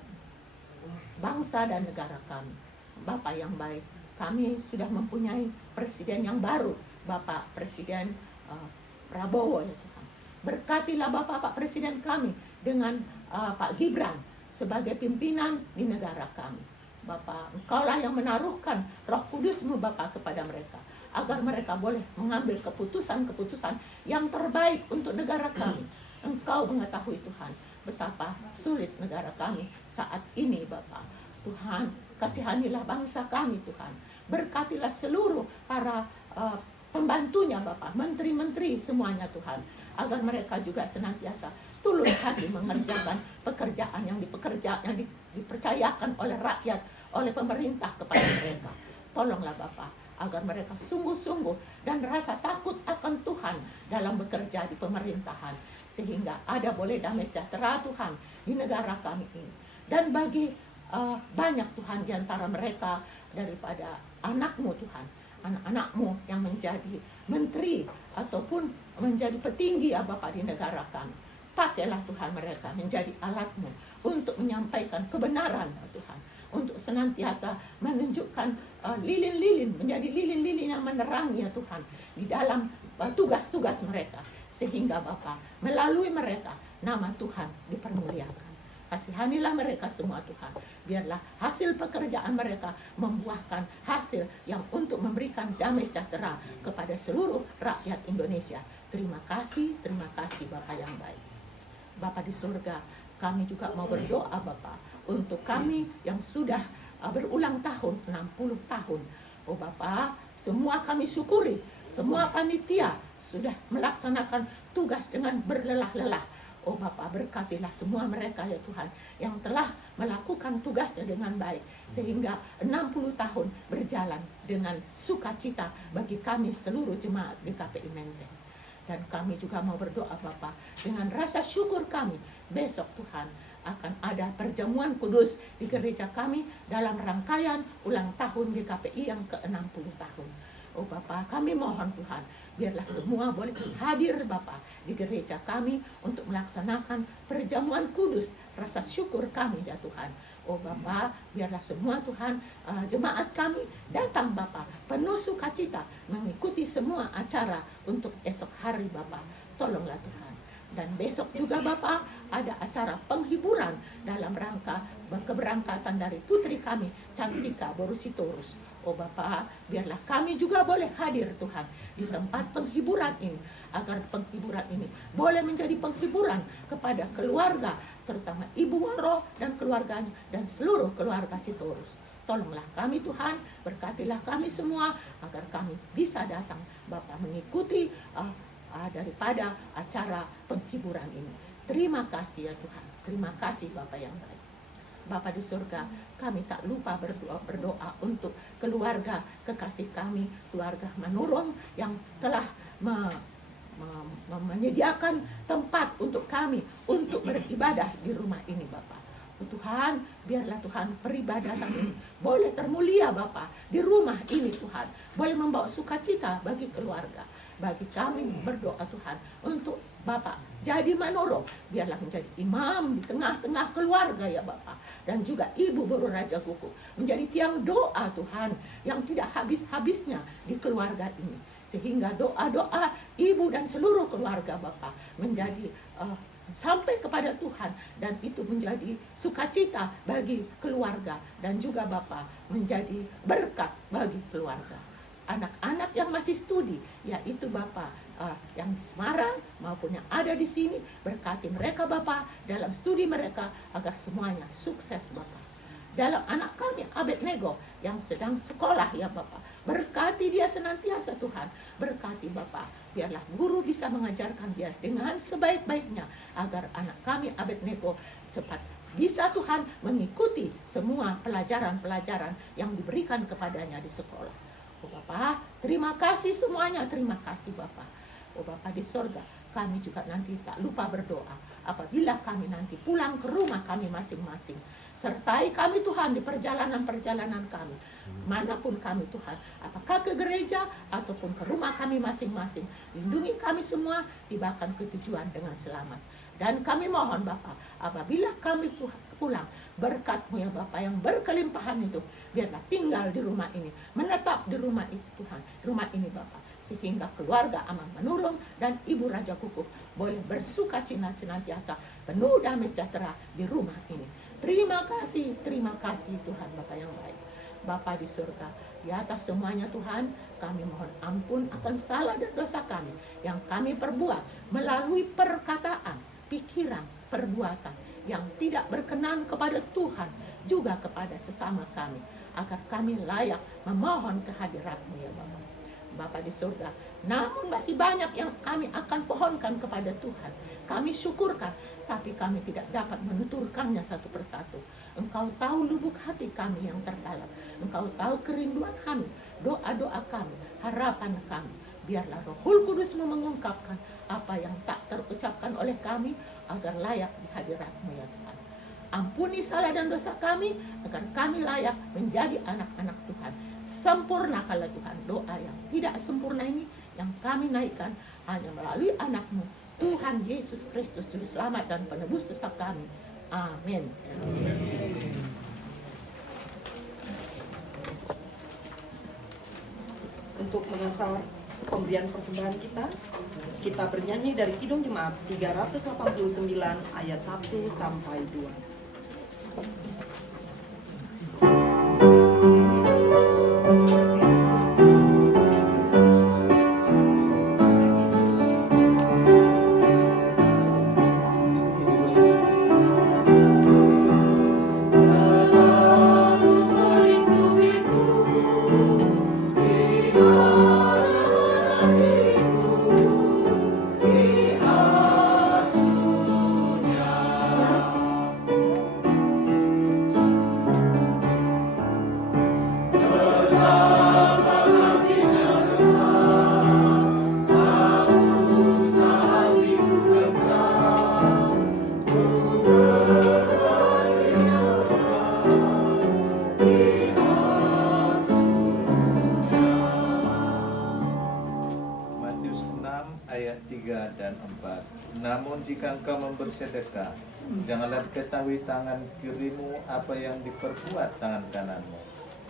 bangsa dan negara kami. Bapak yang baik, kami sudah mempunyai presiden yang baru, Bapak Presiden Prabowo ya Tuhan. Berkatilah Bapak Pak Presiden kami dengan Pak Gibran sebagai pimpinan di negara kami. Bapak, Engkaulah yang menaruhkan Roh Kudus-Mu Bapak kepada mereka, agar mereka boleh mengambil keputusan-keputusan yang terbaik untuk negara kami. Engkau mengetahui Tuhan betapa sulit negara kami saat ini Bapak. Tuhan, kasihanilah bangsa kami Tuhan. Berkatilah seluruh para pembantunya Bapak, menteri-menteri semuanya Tuhan, agar mereka juga senantiasa tulus hati mengerjakan pekerjaan yang dipercayakan oleh rakyat, oleh pemerintah kepada mereka. Tolonglah Bapak, agar mereka sungguh-sungguh dan rasa takut akan Tuhan dalam bekerja di pemerintahan, sehingga ada boleh damai sejahtera Tuhan di negara kami ini. Dan bagi banyak Tuhan di antara mereka daripada anak-Mu Tuhan, anak-anak-Mu yang menjadi menteri ataupun menjadi petinggi ya Bapak di negara kami, pakailah Tuhan mereka menjadi alat-Mu untuk menyampaikan kebenaran Tuhan, untuk senantiasa menunjukkan lilin-lilin, menjadi lilin-lilin yang menerangi ya Tuhan di dalam tugas-tugas mereka, sehingga Bapa melalui mereka nama Tuhan dipermuliakan. Kasihanilah mereka semua Tuhan, biarlah hasil pekerjaan mereka membuahkan hasil yang untuk memberikan damai sejahtera kepada seluruh rakyat Indonesia. Terima kasih Bapa yang baik. Bapa di surga, kami juga mau berdoa Bapa untuk kami yang sudah berulang tahun, 60 tahun. Oh Bapa, semua kami syukuri, semua panitia sudah melaksanakan tugas dengan berlelah-lelah. Oh Bapa, berkatilah semua mereka ya Tuhan yang telah melakukan tugasnya dengan baik, sehingga 60 tahun berjalan dengan sukacita bagi kami seluruh jemaat GKPI Menteng. Dan kami juga mau berdoa Bapa, dengan rasa syukur kami besok Tuhan akan ada perjamuan kudus di gereja kami dalam rangkaian ulang tahun GKPI yang ke-60 tahun. Oh Bapa, kami mohon Tuhan, biarlah semua boleh hadir Bapa di gereja kami untuk melaksanakan perjamuan kudus rasa syukur kami ya Tuhan. Oh Bapa, biarlah semua Tuhan jemaat kami datang Bapa penuh sukacita mengikuti semua acara untuk esok hari Bapa. Tolonglah Tuhan. Dan besok juga Bapa ada acara penghiburan dalam rangka keberangkatan dari putri kami Cantika Borusitorus. Oh Bapa, biarlah kami juga boleh hadir Tuhan di tempat penghiburan ini, agar penghiburan ini boleh menjadi penghiburan kepada keluarga, terutama Ibu Waro dan keluarganya dan seluruh keluarga Sitorus. Tolonglah kami Tuhan, berkatilah kami semua agar kami bisa datang Bapa mengikuti daripada acara penghiburan ini. Terima kasih ya Tuhan, terima kasih Bapa yang baik. Bapa di surga, kami tak lupa berdoa untuk keluarga kekasih kami, keluarga Manurung yang telah menyediakan tempat untuk kami untuk beribadah di rumah ini Bapa. Tuhan, biarlah Tuhan peribadatan ini boleh termulia Bapa di rumah ini Tuhan, boleh membawa sukacita bagi keluarga. Bagi kami berdoa Tuhan untuk Bapak jadi Manurung, biarlah menjadi imam di tengah-tengah keluarga ya Bapak, dan juga Ibu Boru Raja Kuku menjadi tiang doa Tuhan yang tidak habis-habisnya di keluarga ini, sehingga doa-doa Ibu dan seluruh keluarga Bapak menjadi sampai kepada Tuhan, dan itu menjadi sukacita bagi keluarga dan juga Bapak menjadi berkat bagi keluarga. Anak-anak yang masih studi, yaitu Bapak yang di Semarang maupun yang ada di sini, berkati mereka Bapak dalam studi mereka agar semuanya sukses Bapak. Dalam anak kami Abednego yang sedang sekolah ya Bapak, berkati dia senantiasa Tuhan, berkati Bapak, biarlah guru bisa mengajarkan dia dengan sebaik-baiknya agar anak kami Abednego cepat bisa Tuhan mengikuti semua pelajaran-pelajaran yang diberikan kepadanya di sekolah. Oh Bapak, terima kasih semuanya, terima kasih Bapak. Oh Bapa di sorga, kami juga nanti tak lupa berdoa apabila kami nanti pulang ke rumah kami masing-masing. Sertai kami Tuhan di perjalanan-perjalanan kami. Manapun kami Tuhan, apakah ke gereja ataupun ke rumah kami masing-masing. Lindungi kami semua, tibakan ke tujuan dengan selamat. Dan kami mohon Bapa, apabila kami pulang, berkat-Mu ya Bapa yang berkelimpahan itu, biarlah tinggal di rumah ini, menetap di rumah itu Tuhan, rumah ini Bapa, sehingga keluarga aman menurun dan Ibu Raja Kukuh boleh bersuka cita senantiasa, penuh damai sejahtera di rumah ini. Terima kasih Tuhan Bapa yang baik. Bapa di surga, di atas semuanya Tuhan, kami mohon ampun akan salah dan dosa kami yang kami perbuat melalui perkataan, pikiran, perbuatan yang tidak berkenan kepada Tuhan, juga kepada sesama kami, agar kami layak memohon kehadirat-Mu ya Bapa. Bapa di surga, namun masih banyak yang kami akan pohonkan kepada Tuhan. Kami syukurkan, tapi kami tidak dapat menuturkannya satu persatu. Engkau tahu lubuk hati kami yang terdalam. Engkau tahu kerinduan kami, doa-doa kami, harapan kami. Biarlah Roh Kudus-Mu mengungkapkan apa yang tak terucapkan oleh kami, agar layak di hadirat-Mu ya Tuhan. Ampuni salah dan dosa kami, agar kami layak menjadi anak-anak Tuhan. Sempurnakanlah Tuhan doa yang tidak sempurna ini, yang kami naikkan hanya melalui anak-Mu, Tuhan Yesus Kristus, Juru Selamat dan Penebus dosa kami. Amin. Untuk mengantar pemberian persembahan kita bernyanyi dari Kidung Jemaat 389 ayat 1 sampai 2. Namun jika engkau bersedekah, janganlah ketahui tangan kirimu apa yang diperbuat tangan kananmu.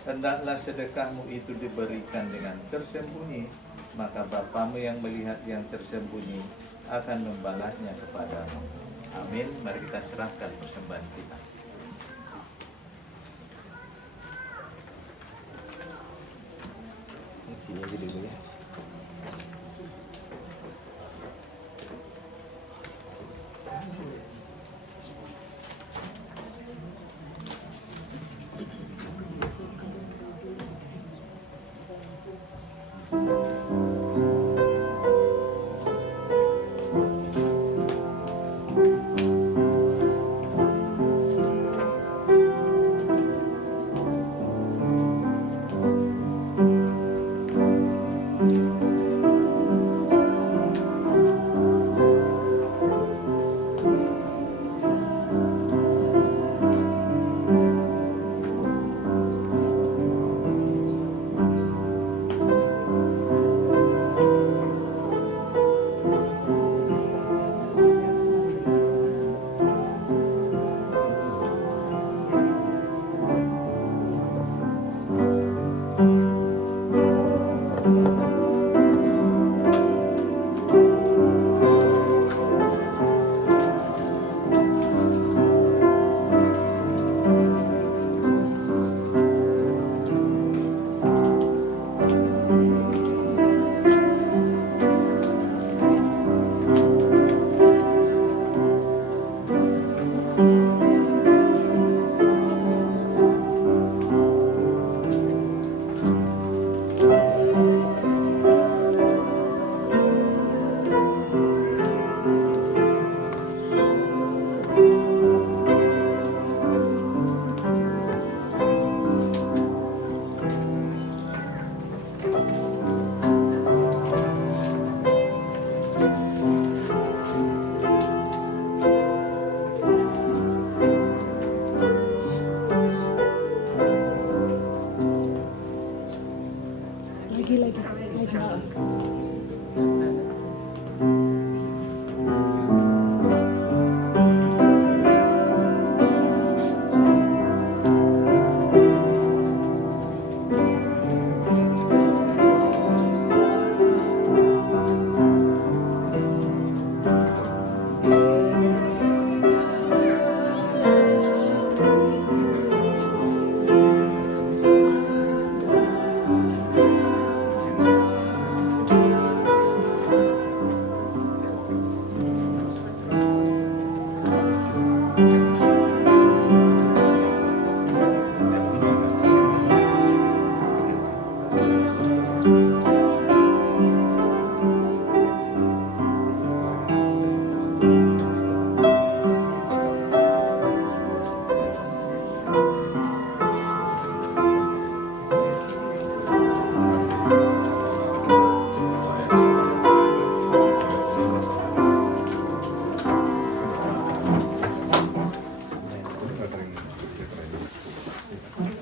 Hendaklah sedekahmu itu diberikan dengan tersembunyi, maka Bapamu yang melihat yang tersembunyi akan membalasnya kepadamu. Amin. Mari kita serahkan persembahan kita. Sini aja dulu ya.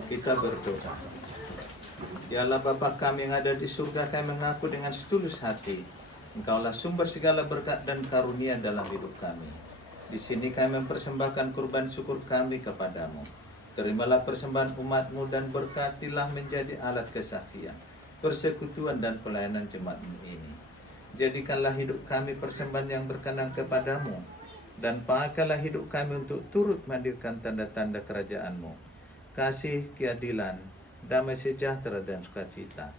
Kita berdoa. Ya Allah Bapa kami yang ada di surga, kami mengaku dengan setulus hati Engkaulah sumber segala berkat dan karunia dalam hidup kami. Di sini kami mempersembahkan kurban syukur kami kepadamu. Terimalah persembahan umatmu dan berkatilah menjadi alat kesaksian, persekutuan dan pelayanan jemaatmu ini. Jadikanlah hidup kami persembahan yang berkenan kepadamu, dan pakailah hidup kami untuk turut menghadirkan tanda-tanda kerajaanmu, kasih, keadilan, damai sejahtera dan sukacita.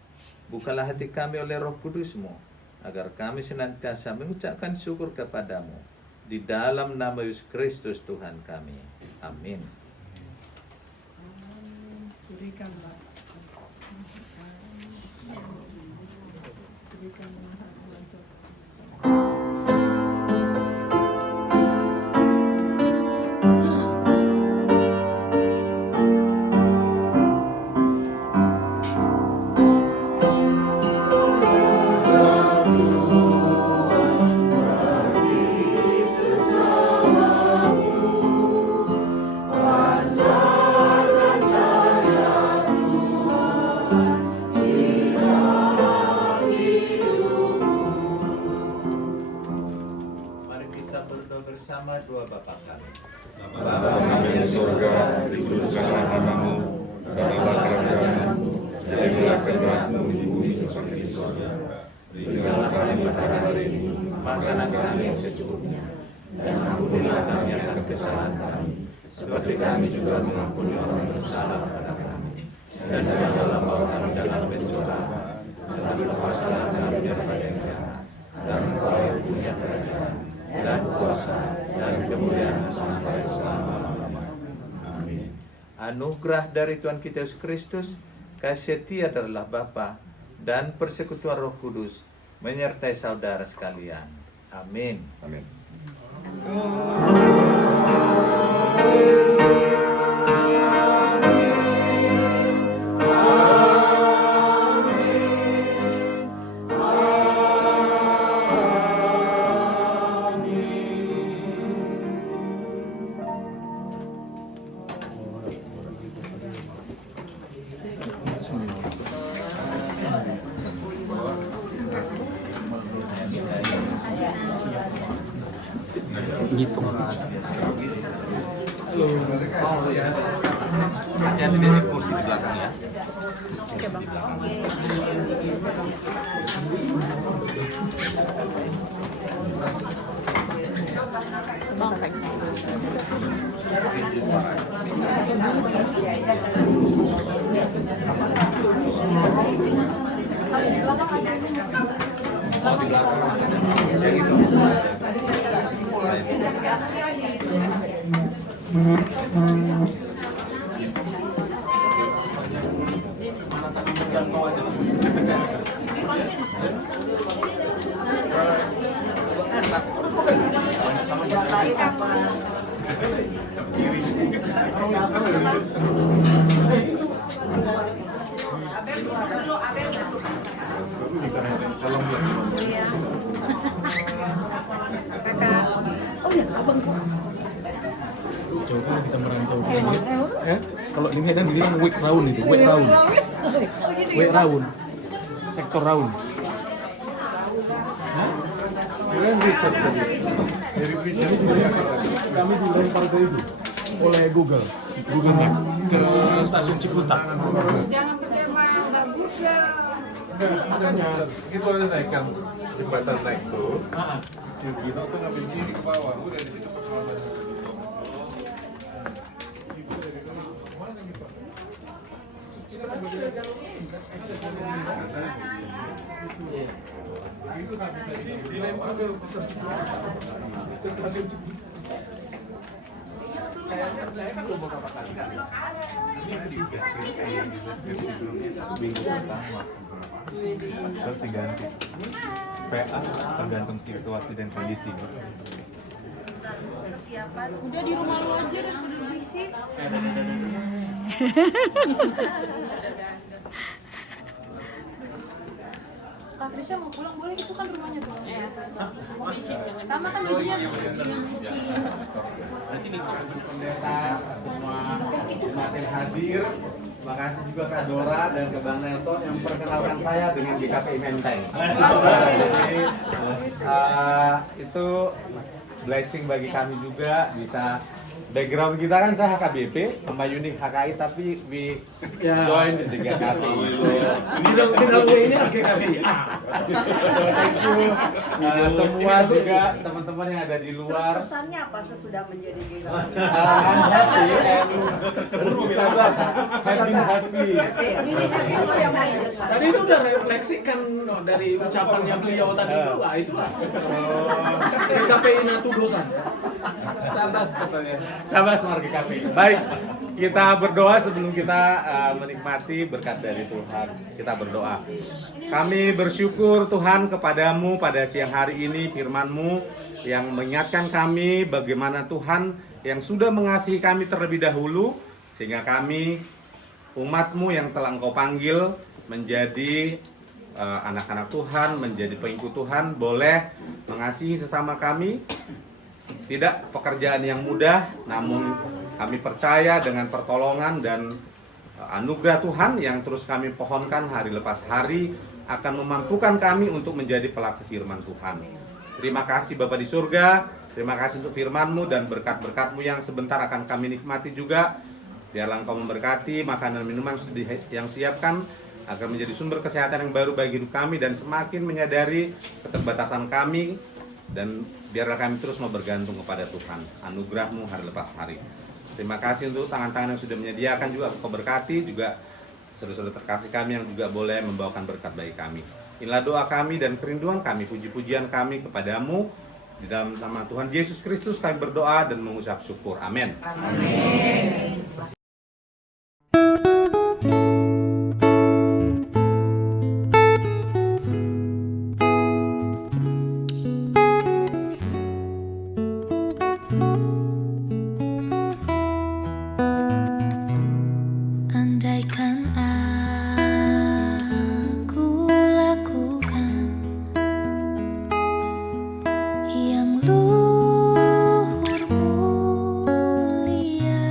Bukalah hati kami oleh Roh Kudus-Mu, agar kami senantiasa mengucapkan syukur kepadamu. Di dalam nama Yesus Kristus Tuhan kami. Amin. Mari kita berdoa bersama doa Bapa kami. Bapa kami di surga, dikuduskanlah namamu, datanglah kerajaanmu, jadilah kehendakmu di bumi seperti di surga. Berikanlah kami pada hari ini makanan kami yang secukupnya, dan ampunilah kami akan kesalahan kami, seperti kami juga mengampuni orang yang bersalah kepada kami. Dan janganlah bawa kami dalam pencobaan, tetapi lepaskanlah kami daripada yang jahat. Dan Engkau yang punya kerajaan dan kuasa dan kemuliaan sampai selama-lamanya. Amin. Anugerah dari Tuhan kita Yesus Kristus, kasih setia dari Allah Bapa, dan persekutuan Roh Kudus menyertai saudara sekalian. Amin. Amin. Hati-hati di kursi di belakang ya. Jauh kan kita merantau ke sini. Kalau di Medan dibilang week round itu, week round. Week round. Sektor round. Kami dilempar ke itu oleh Google Map ke stasiun Ciputat. Jangan bercema, bagus ya. Makanya itu ada naikkan jembatan naik tuh. Gitu tuh ngambil kiri ke bawah, udah di situ perjalanan. Dilempar ke stasiun Ciputat. percaya kan belum beberapa kali. Minggu pertama terus diganti PA tergantung situasi dan kondisi. Udah di rumah lu aja dan udah berisik. Kak Krisya mau pulang boleh, itu kan rumahnya tuh. Sama kan bajunya. Nanti nih pendeta semua umat yang hadir. Terima kasih juga Kak Dora dan ke Bang Nelson yang memperkenalkan saya dengan GKPI Menteng. Jadi, itu blessing bagi kami juga bisa background kita kan saya HKBP, Mbak Yuni HKI tapi we join di GKPI. Ini dong W-nya GKPI. So thank you semua juga teman-teman yang ada di luar. Pesannya apa sesudah menjadi GKPI? I'm happy and happy. Tadi itu udah refleksikan dari ucapannya beliau tadi itu, itulah. GKPI Natu Dosan. Sabas katanya. Sabas marga GKPI. Baik, kita berdoa sebelum kita menikmati berkat dari Tuhan. Kita berdoa. Kami bersyukur Tuhan kepadamu pada siang hari ini, firman-Mu yang mengingatkan kami bagaimana Tuhan yang sudah mengasihi kami terlebih dahulu, sehingga kami umat-Mu yang telah Engkau panggil menjadi anak-anak Tuhan, menjadi pengikut Tuhan, boleh mengasihi sesama kami. Tidak pekerjaan yang mudah, namun kami percaya dengan pertolongan dan anugerah Tuhan yang terus kami pohonkan hari lepas hari akan memampukan kami untuk menjadi pelaku firman Tuhan. Terima kasih Bapa di surga, terima kasih untuk firman-Mu dan berkat-berkat-Mu yang sebentar akan kami nikmati juga. Biarlah Engkau memberkati makanan minuman yang siapkan agar menjadi sumber kesehatan yang baru bagi hidup kami dan semakin menyadari keterbatasan kami. Dan biarlah kami terus mau bergantung kepada Tuhan, anugerah-Mu hari lepas hari. Terima kasih untuk tangan-tangan yang sudah menyediakan juga, Engkau berkati juga saudara-saudara terkasih kami yang juga boleh membawakan berkat bagi kami. Inilah doa kami dan kerinduan kami, puji-pujian kami kepadamu. Di dalam nama Tuhan Yesus Kristus kami berdoa dan mengucap syukur. Amin. Amin. Andaikan aku lakukan yang luhur mulia,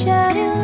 menjadi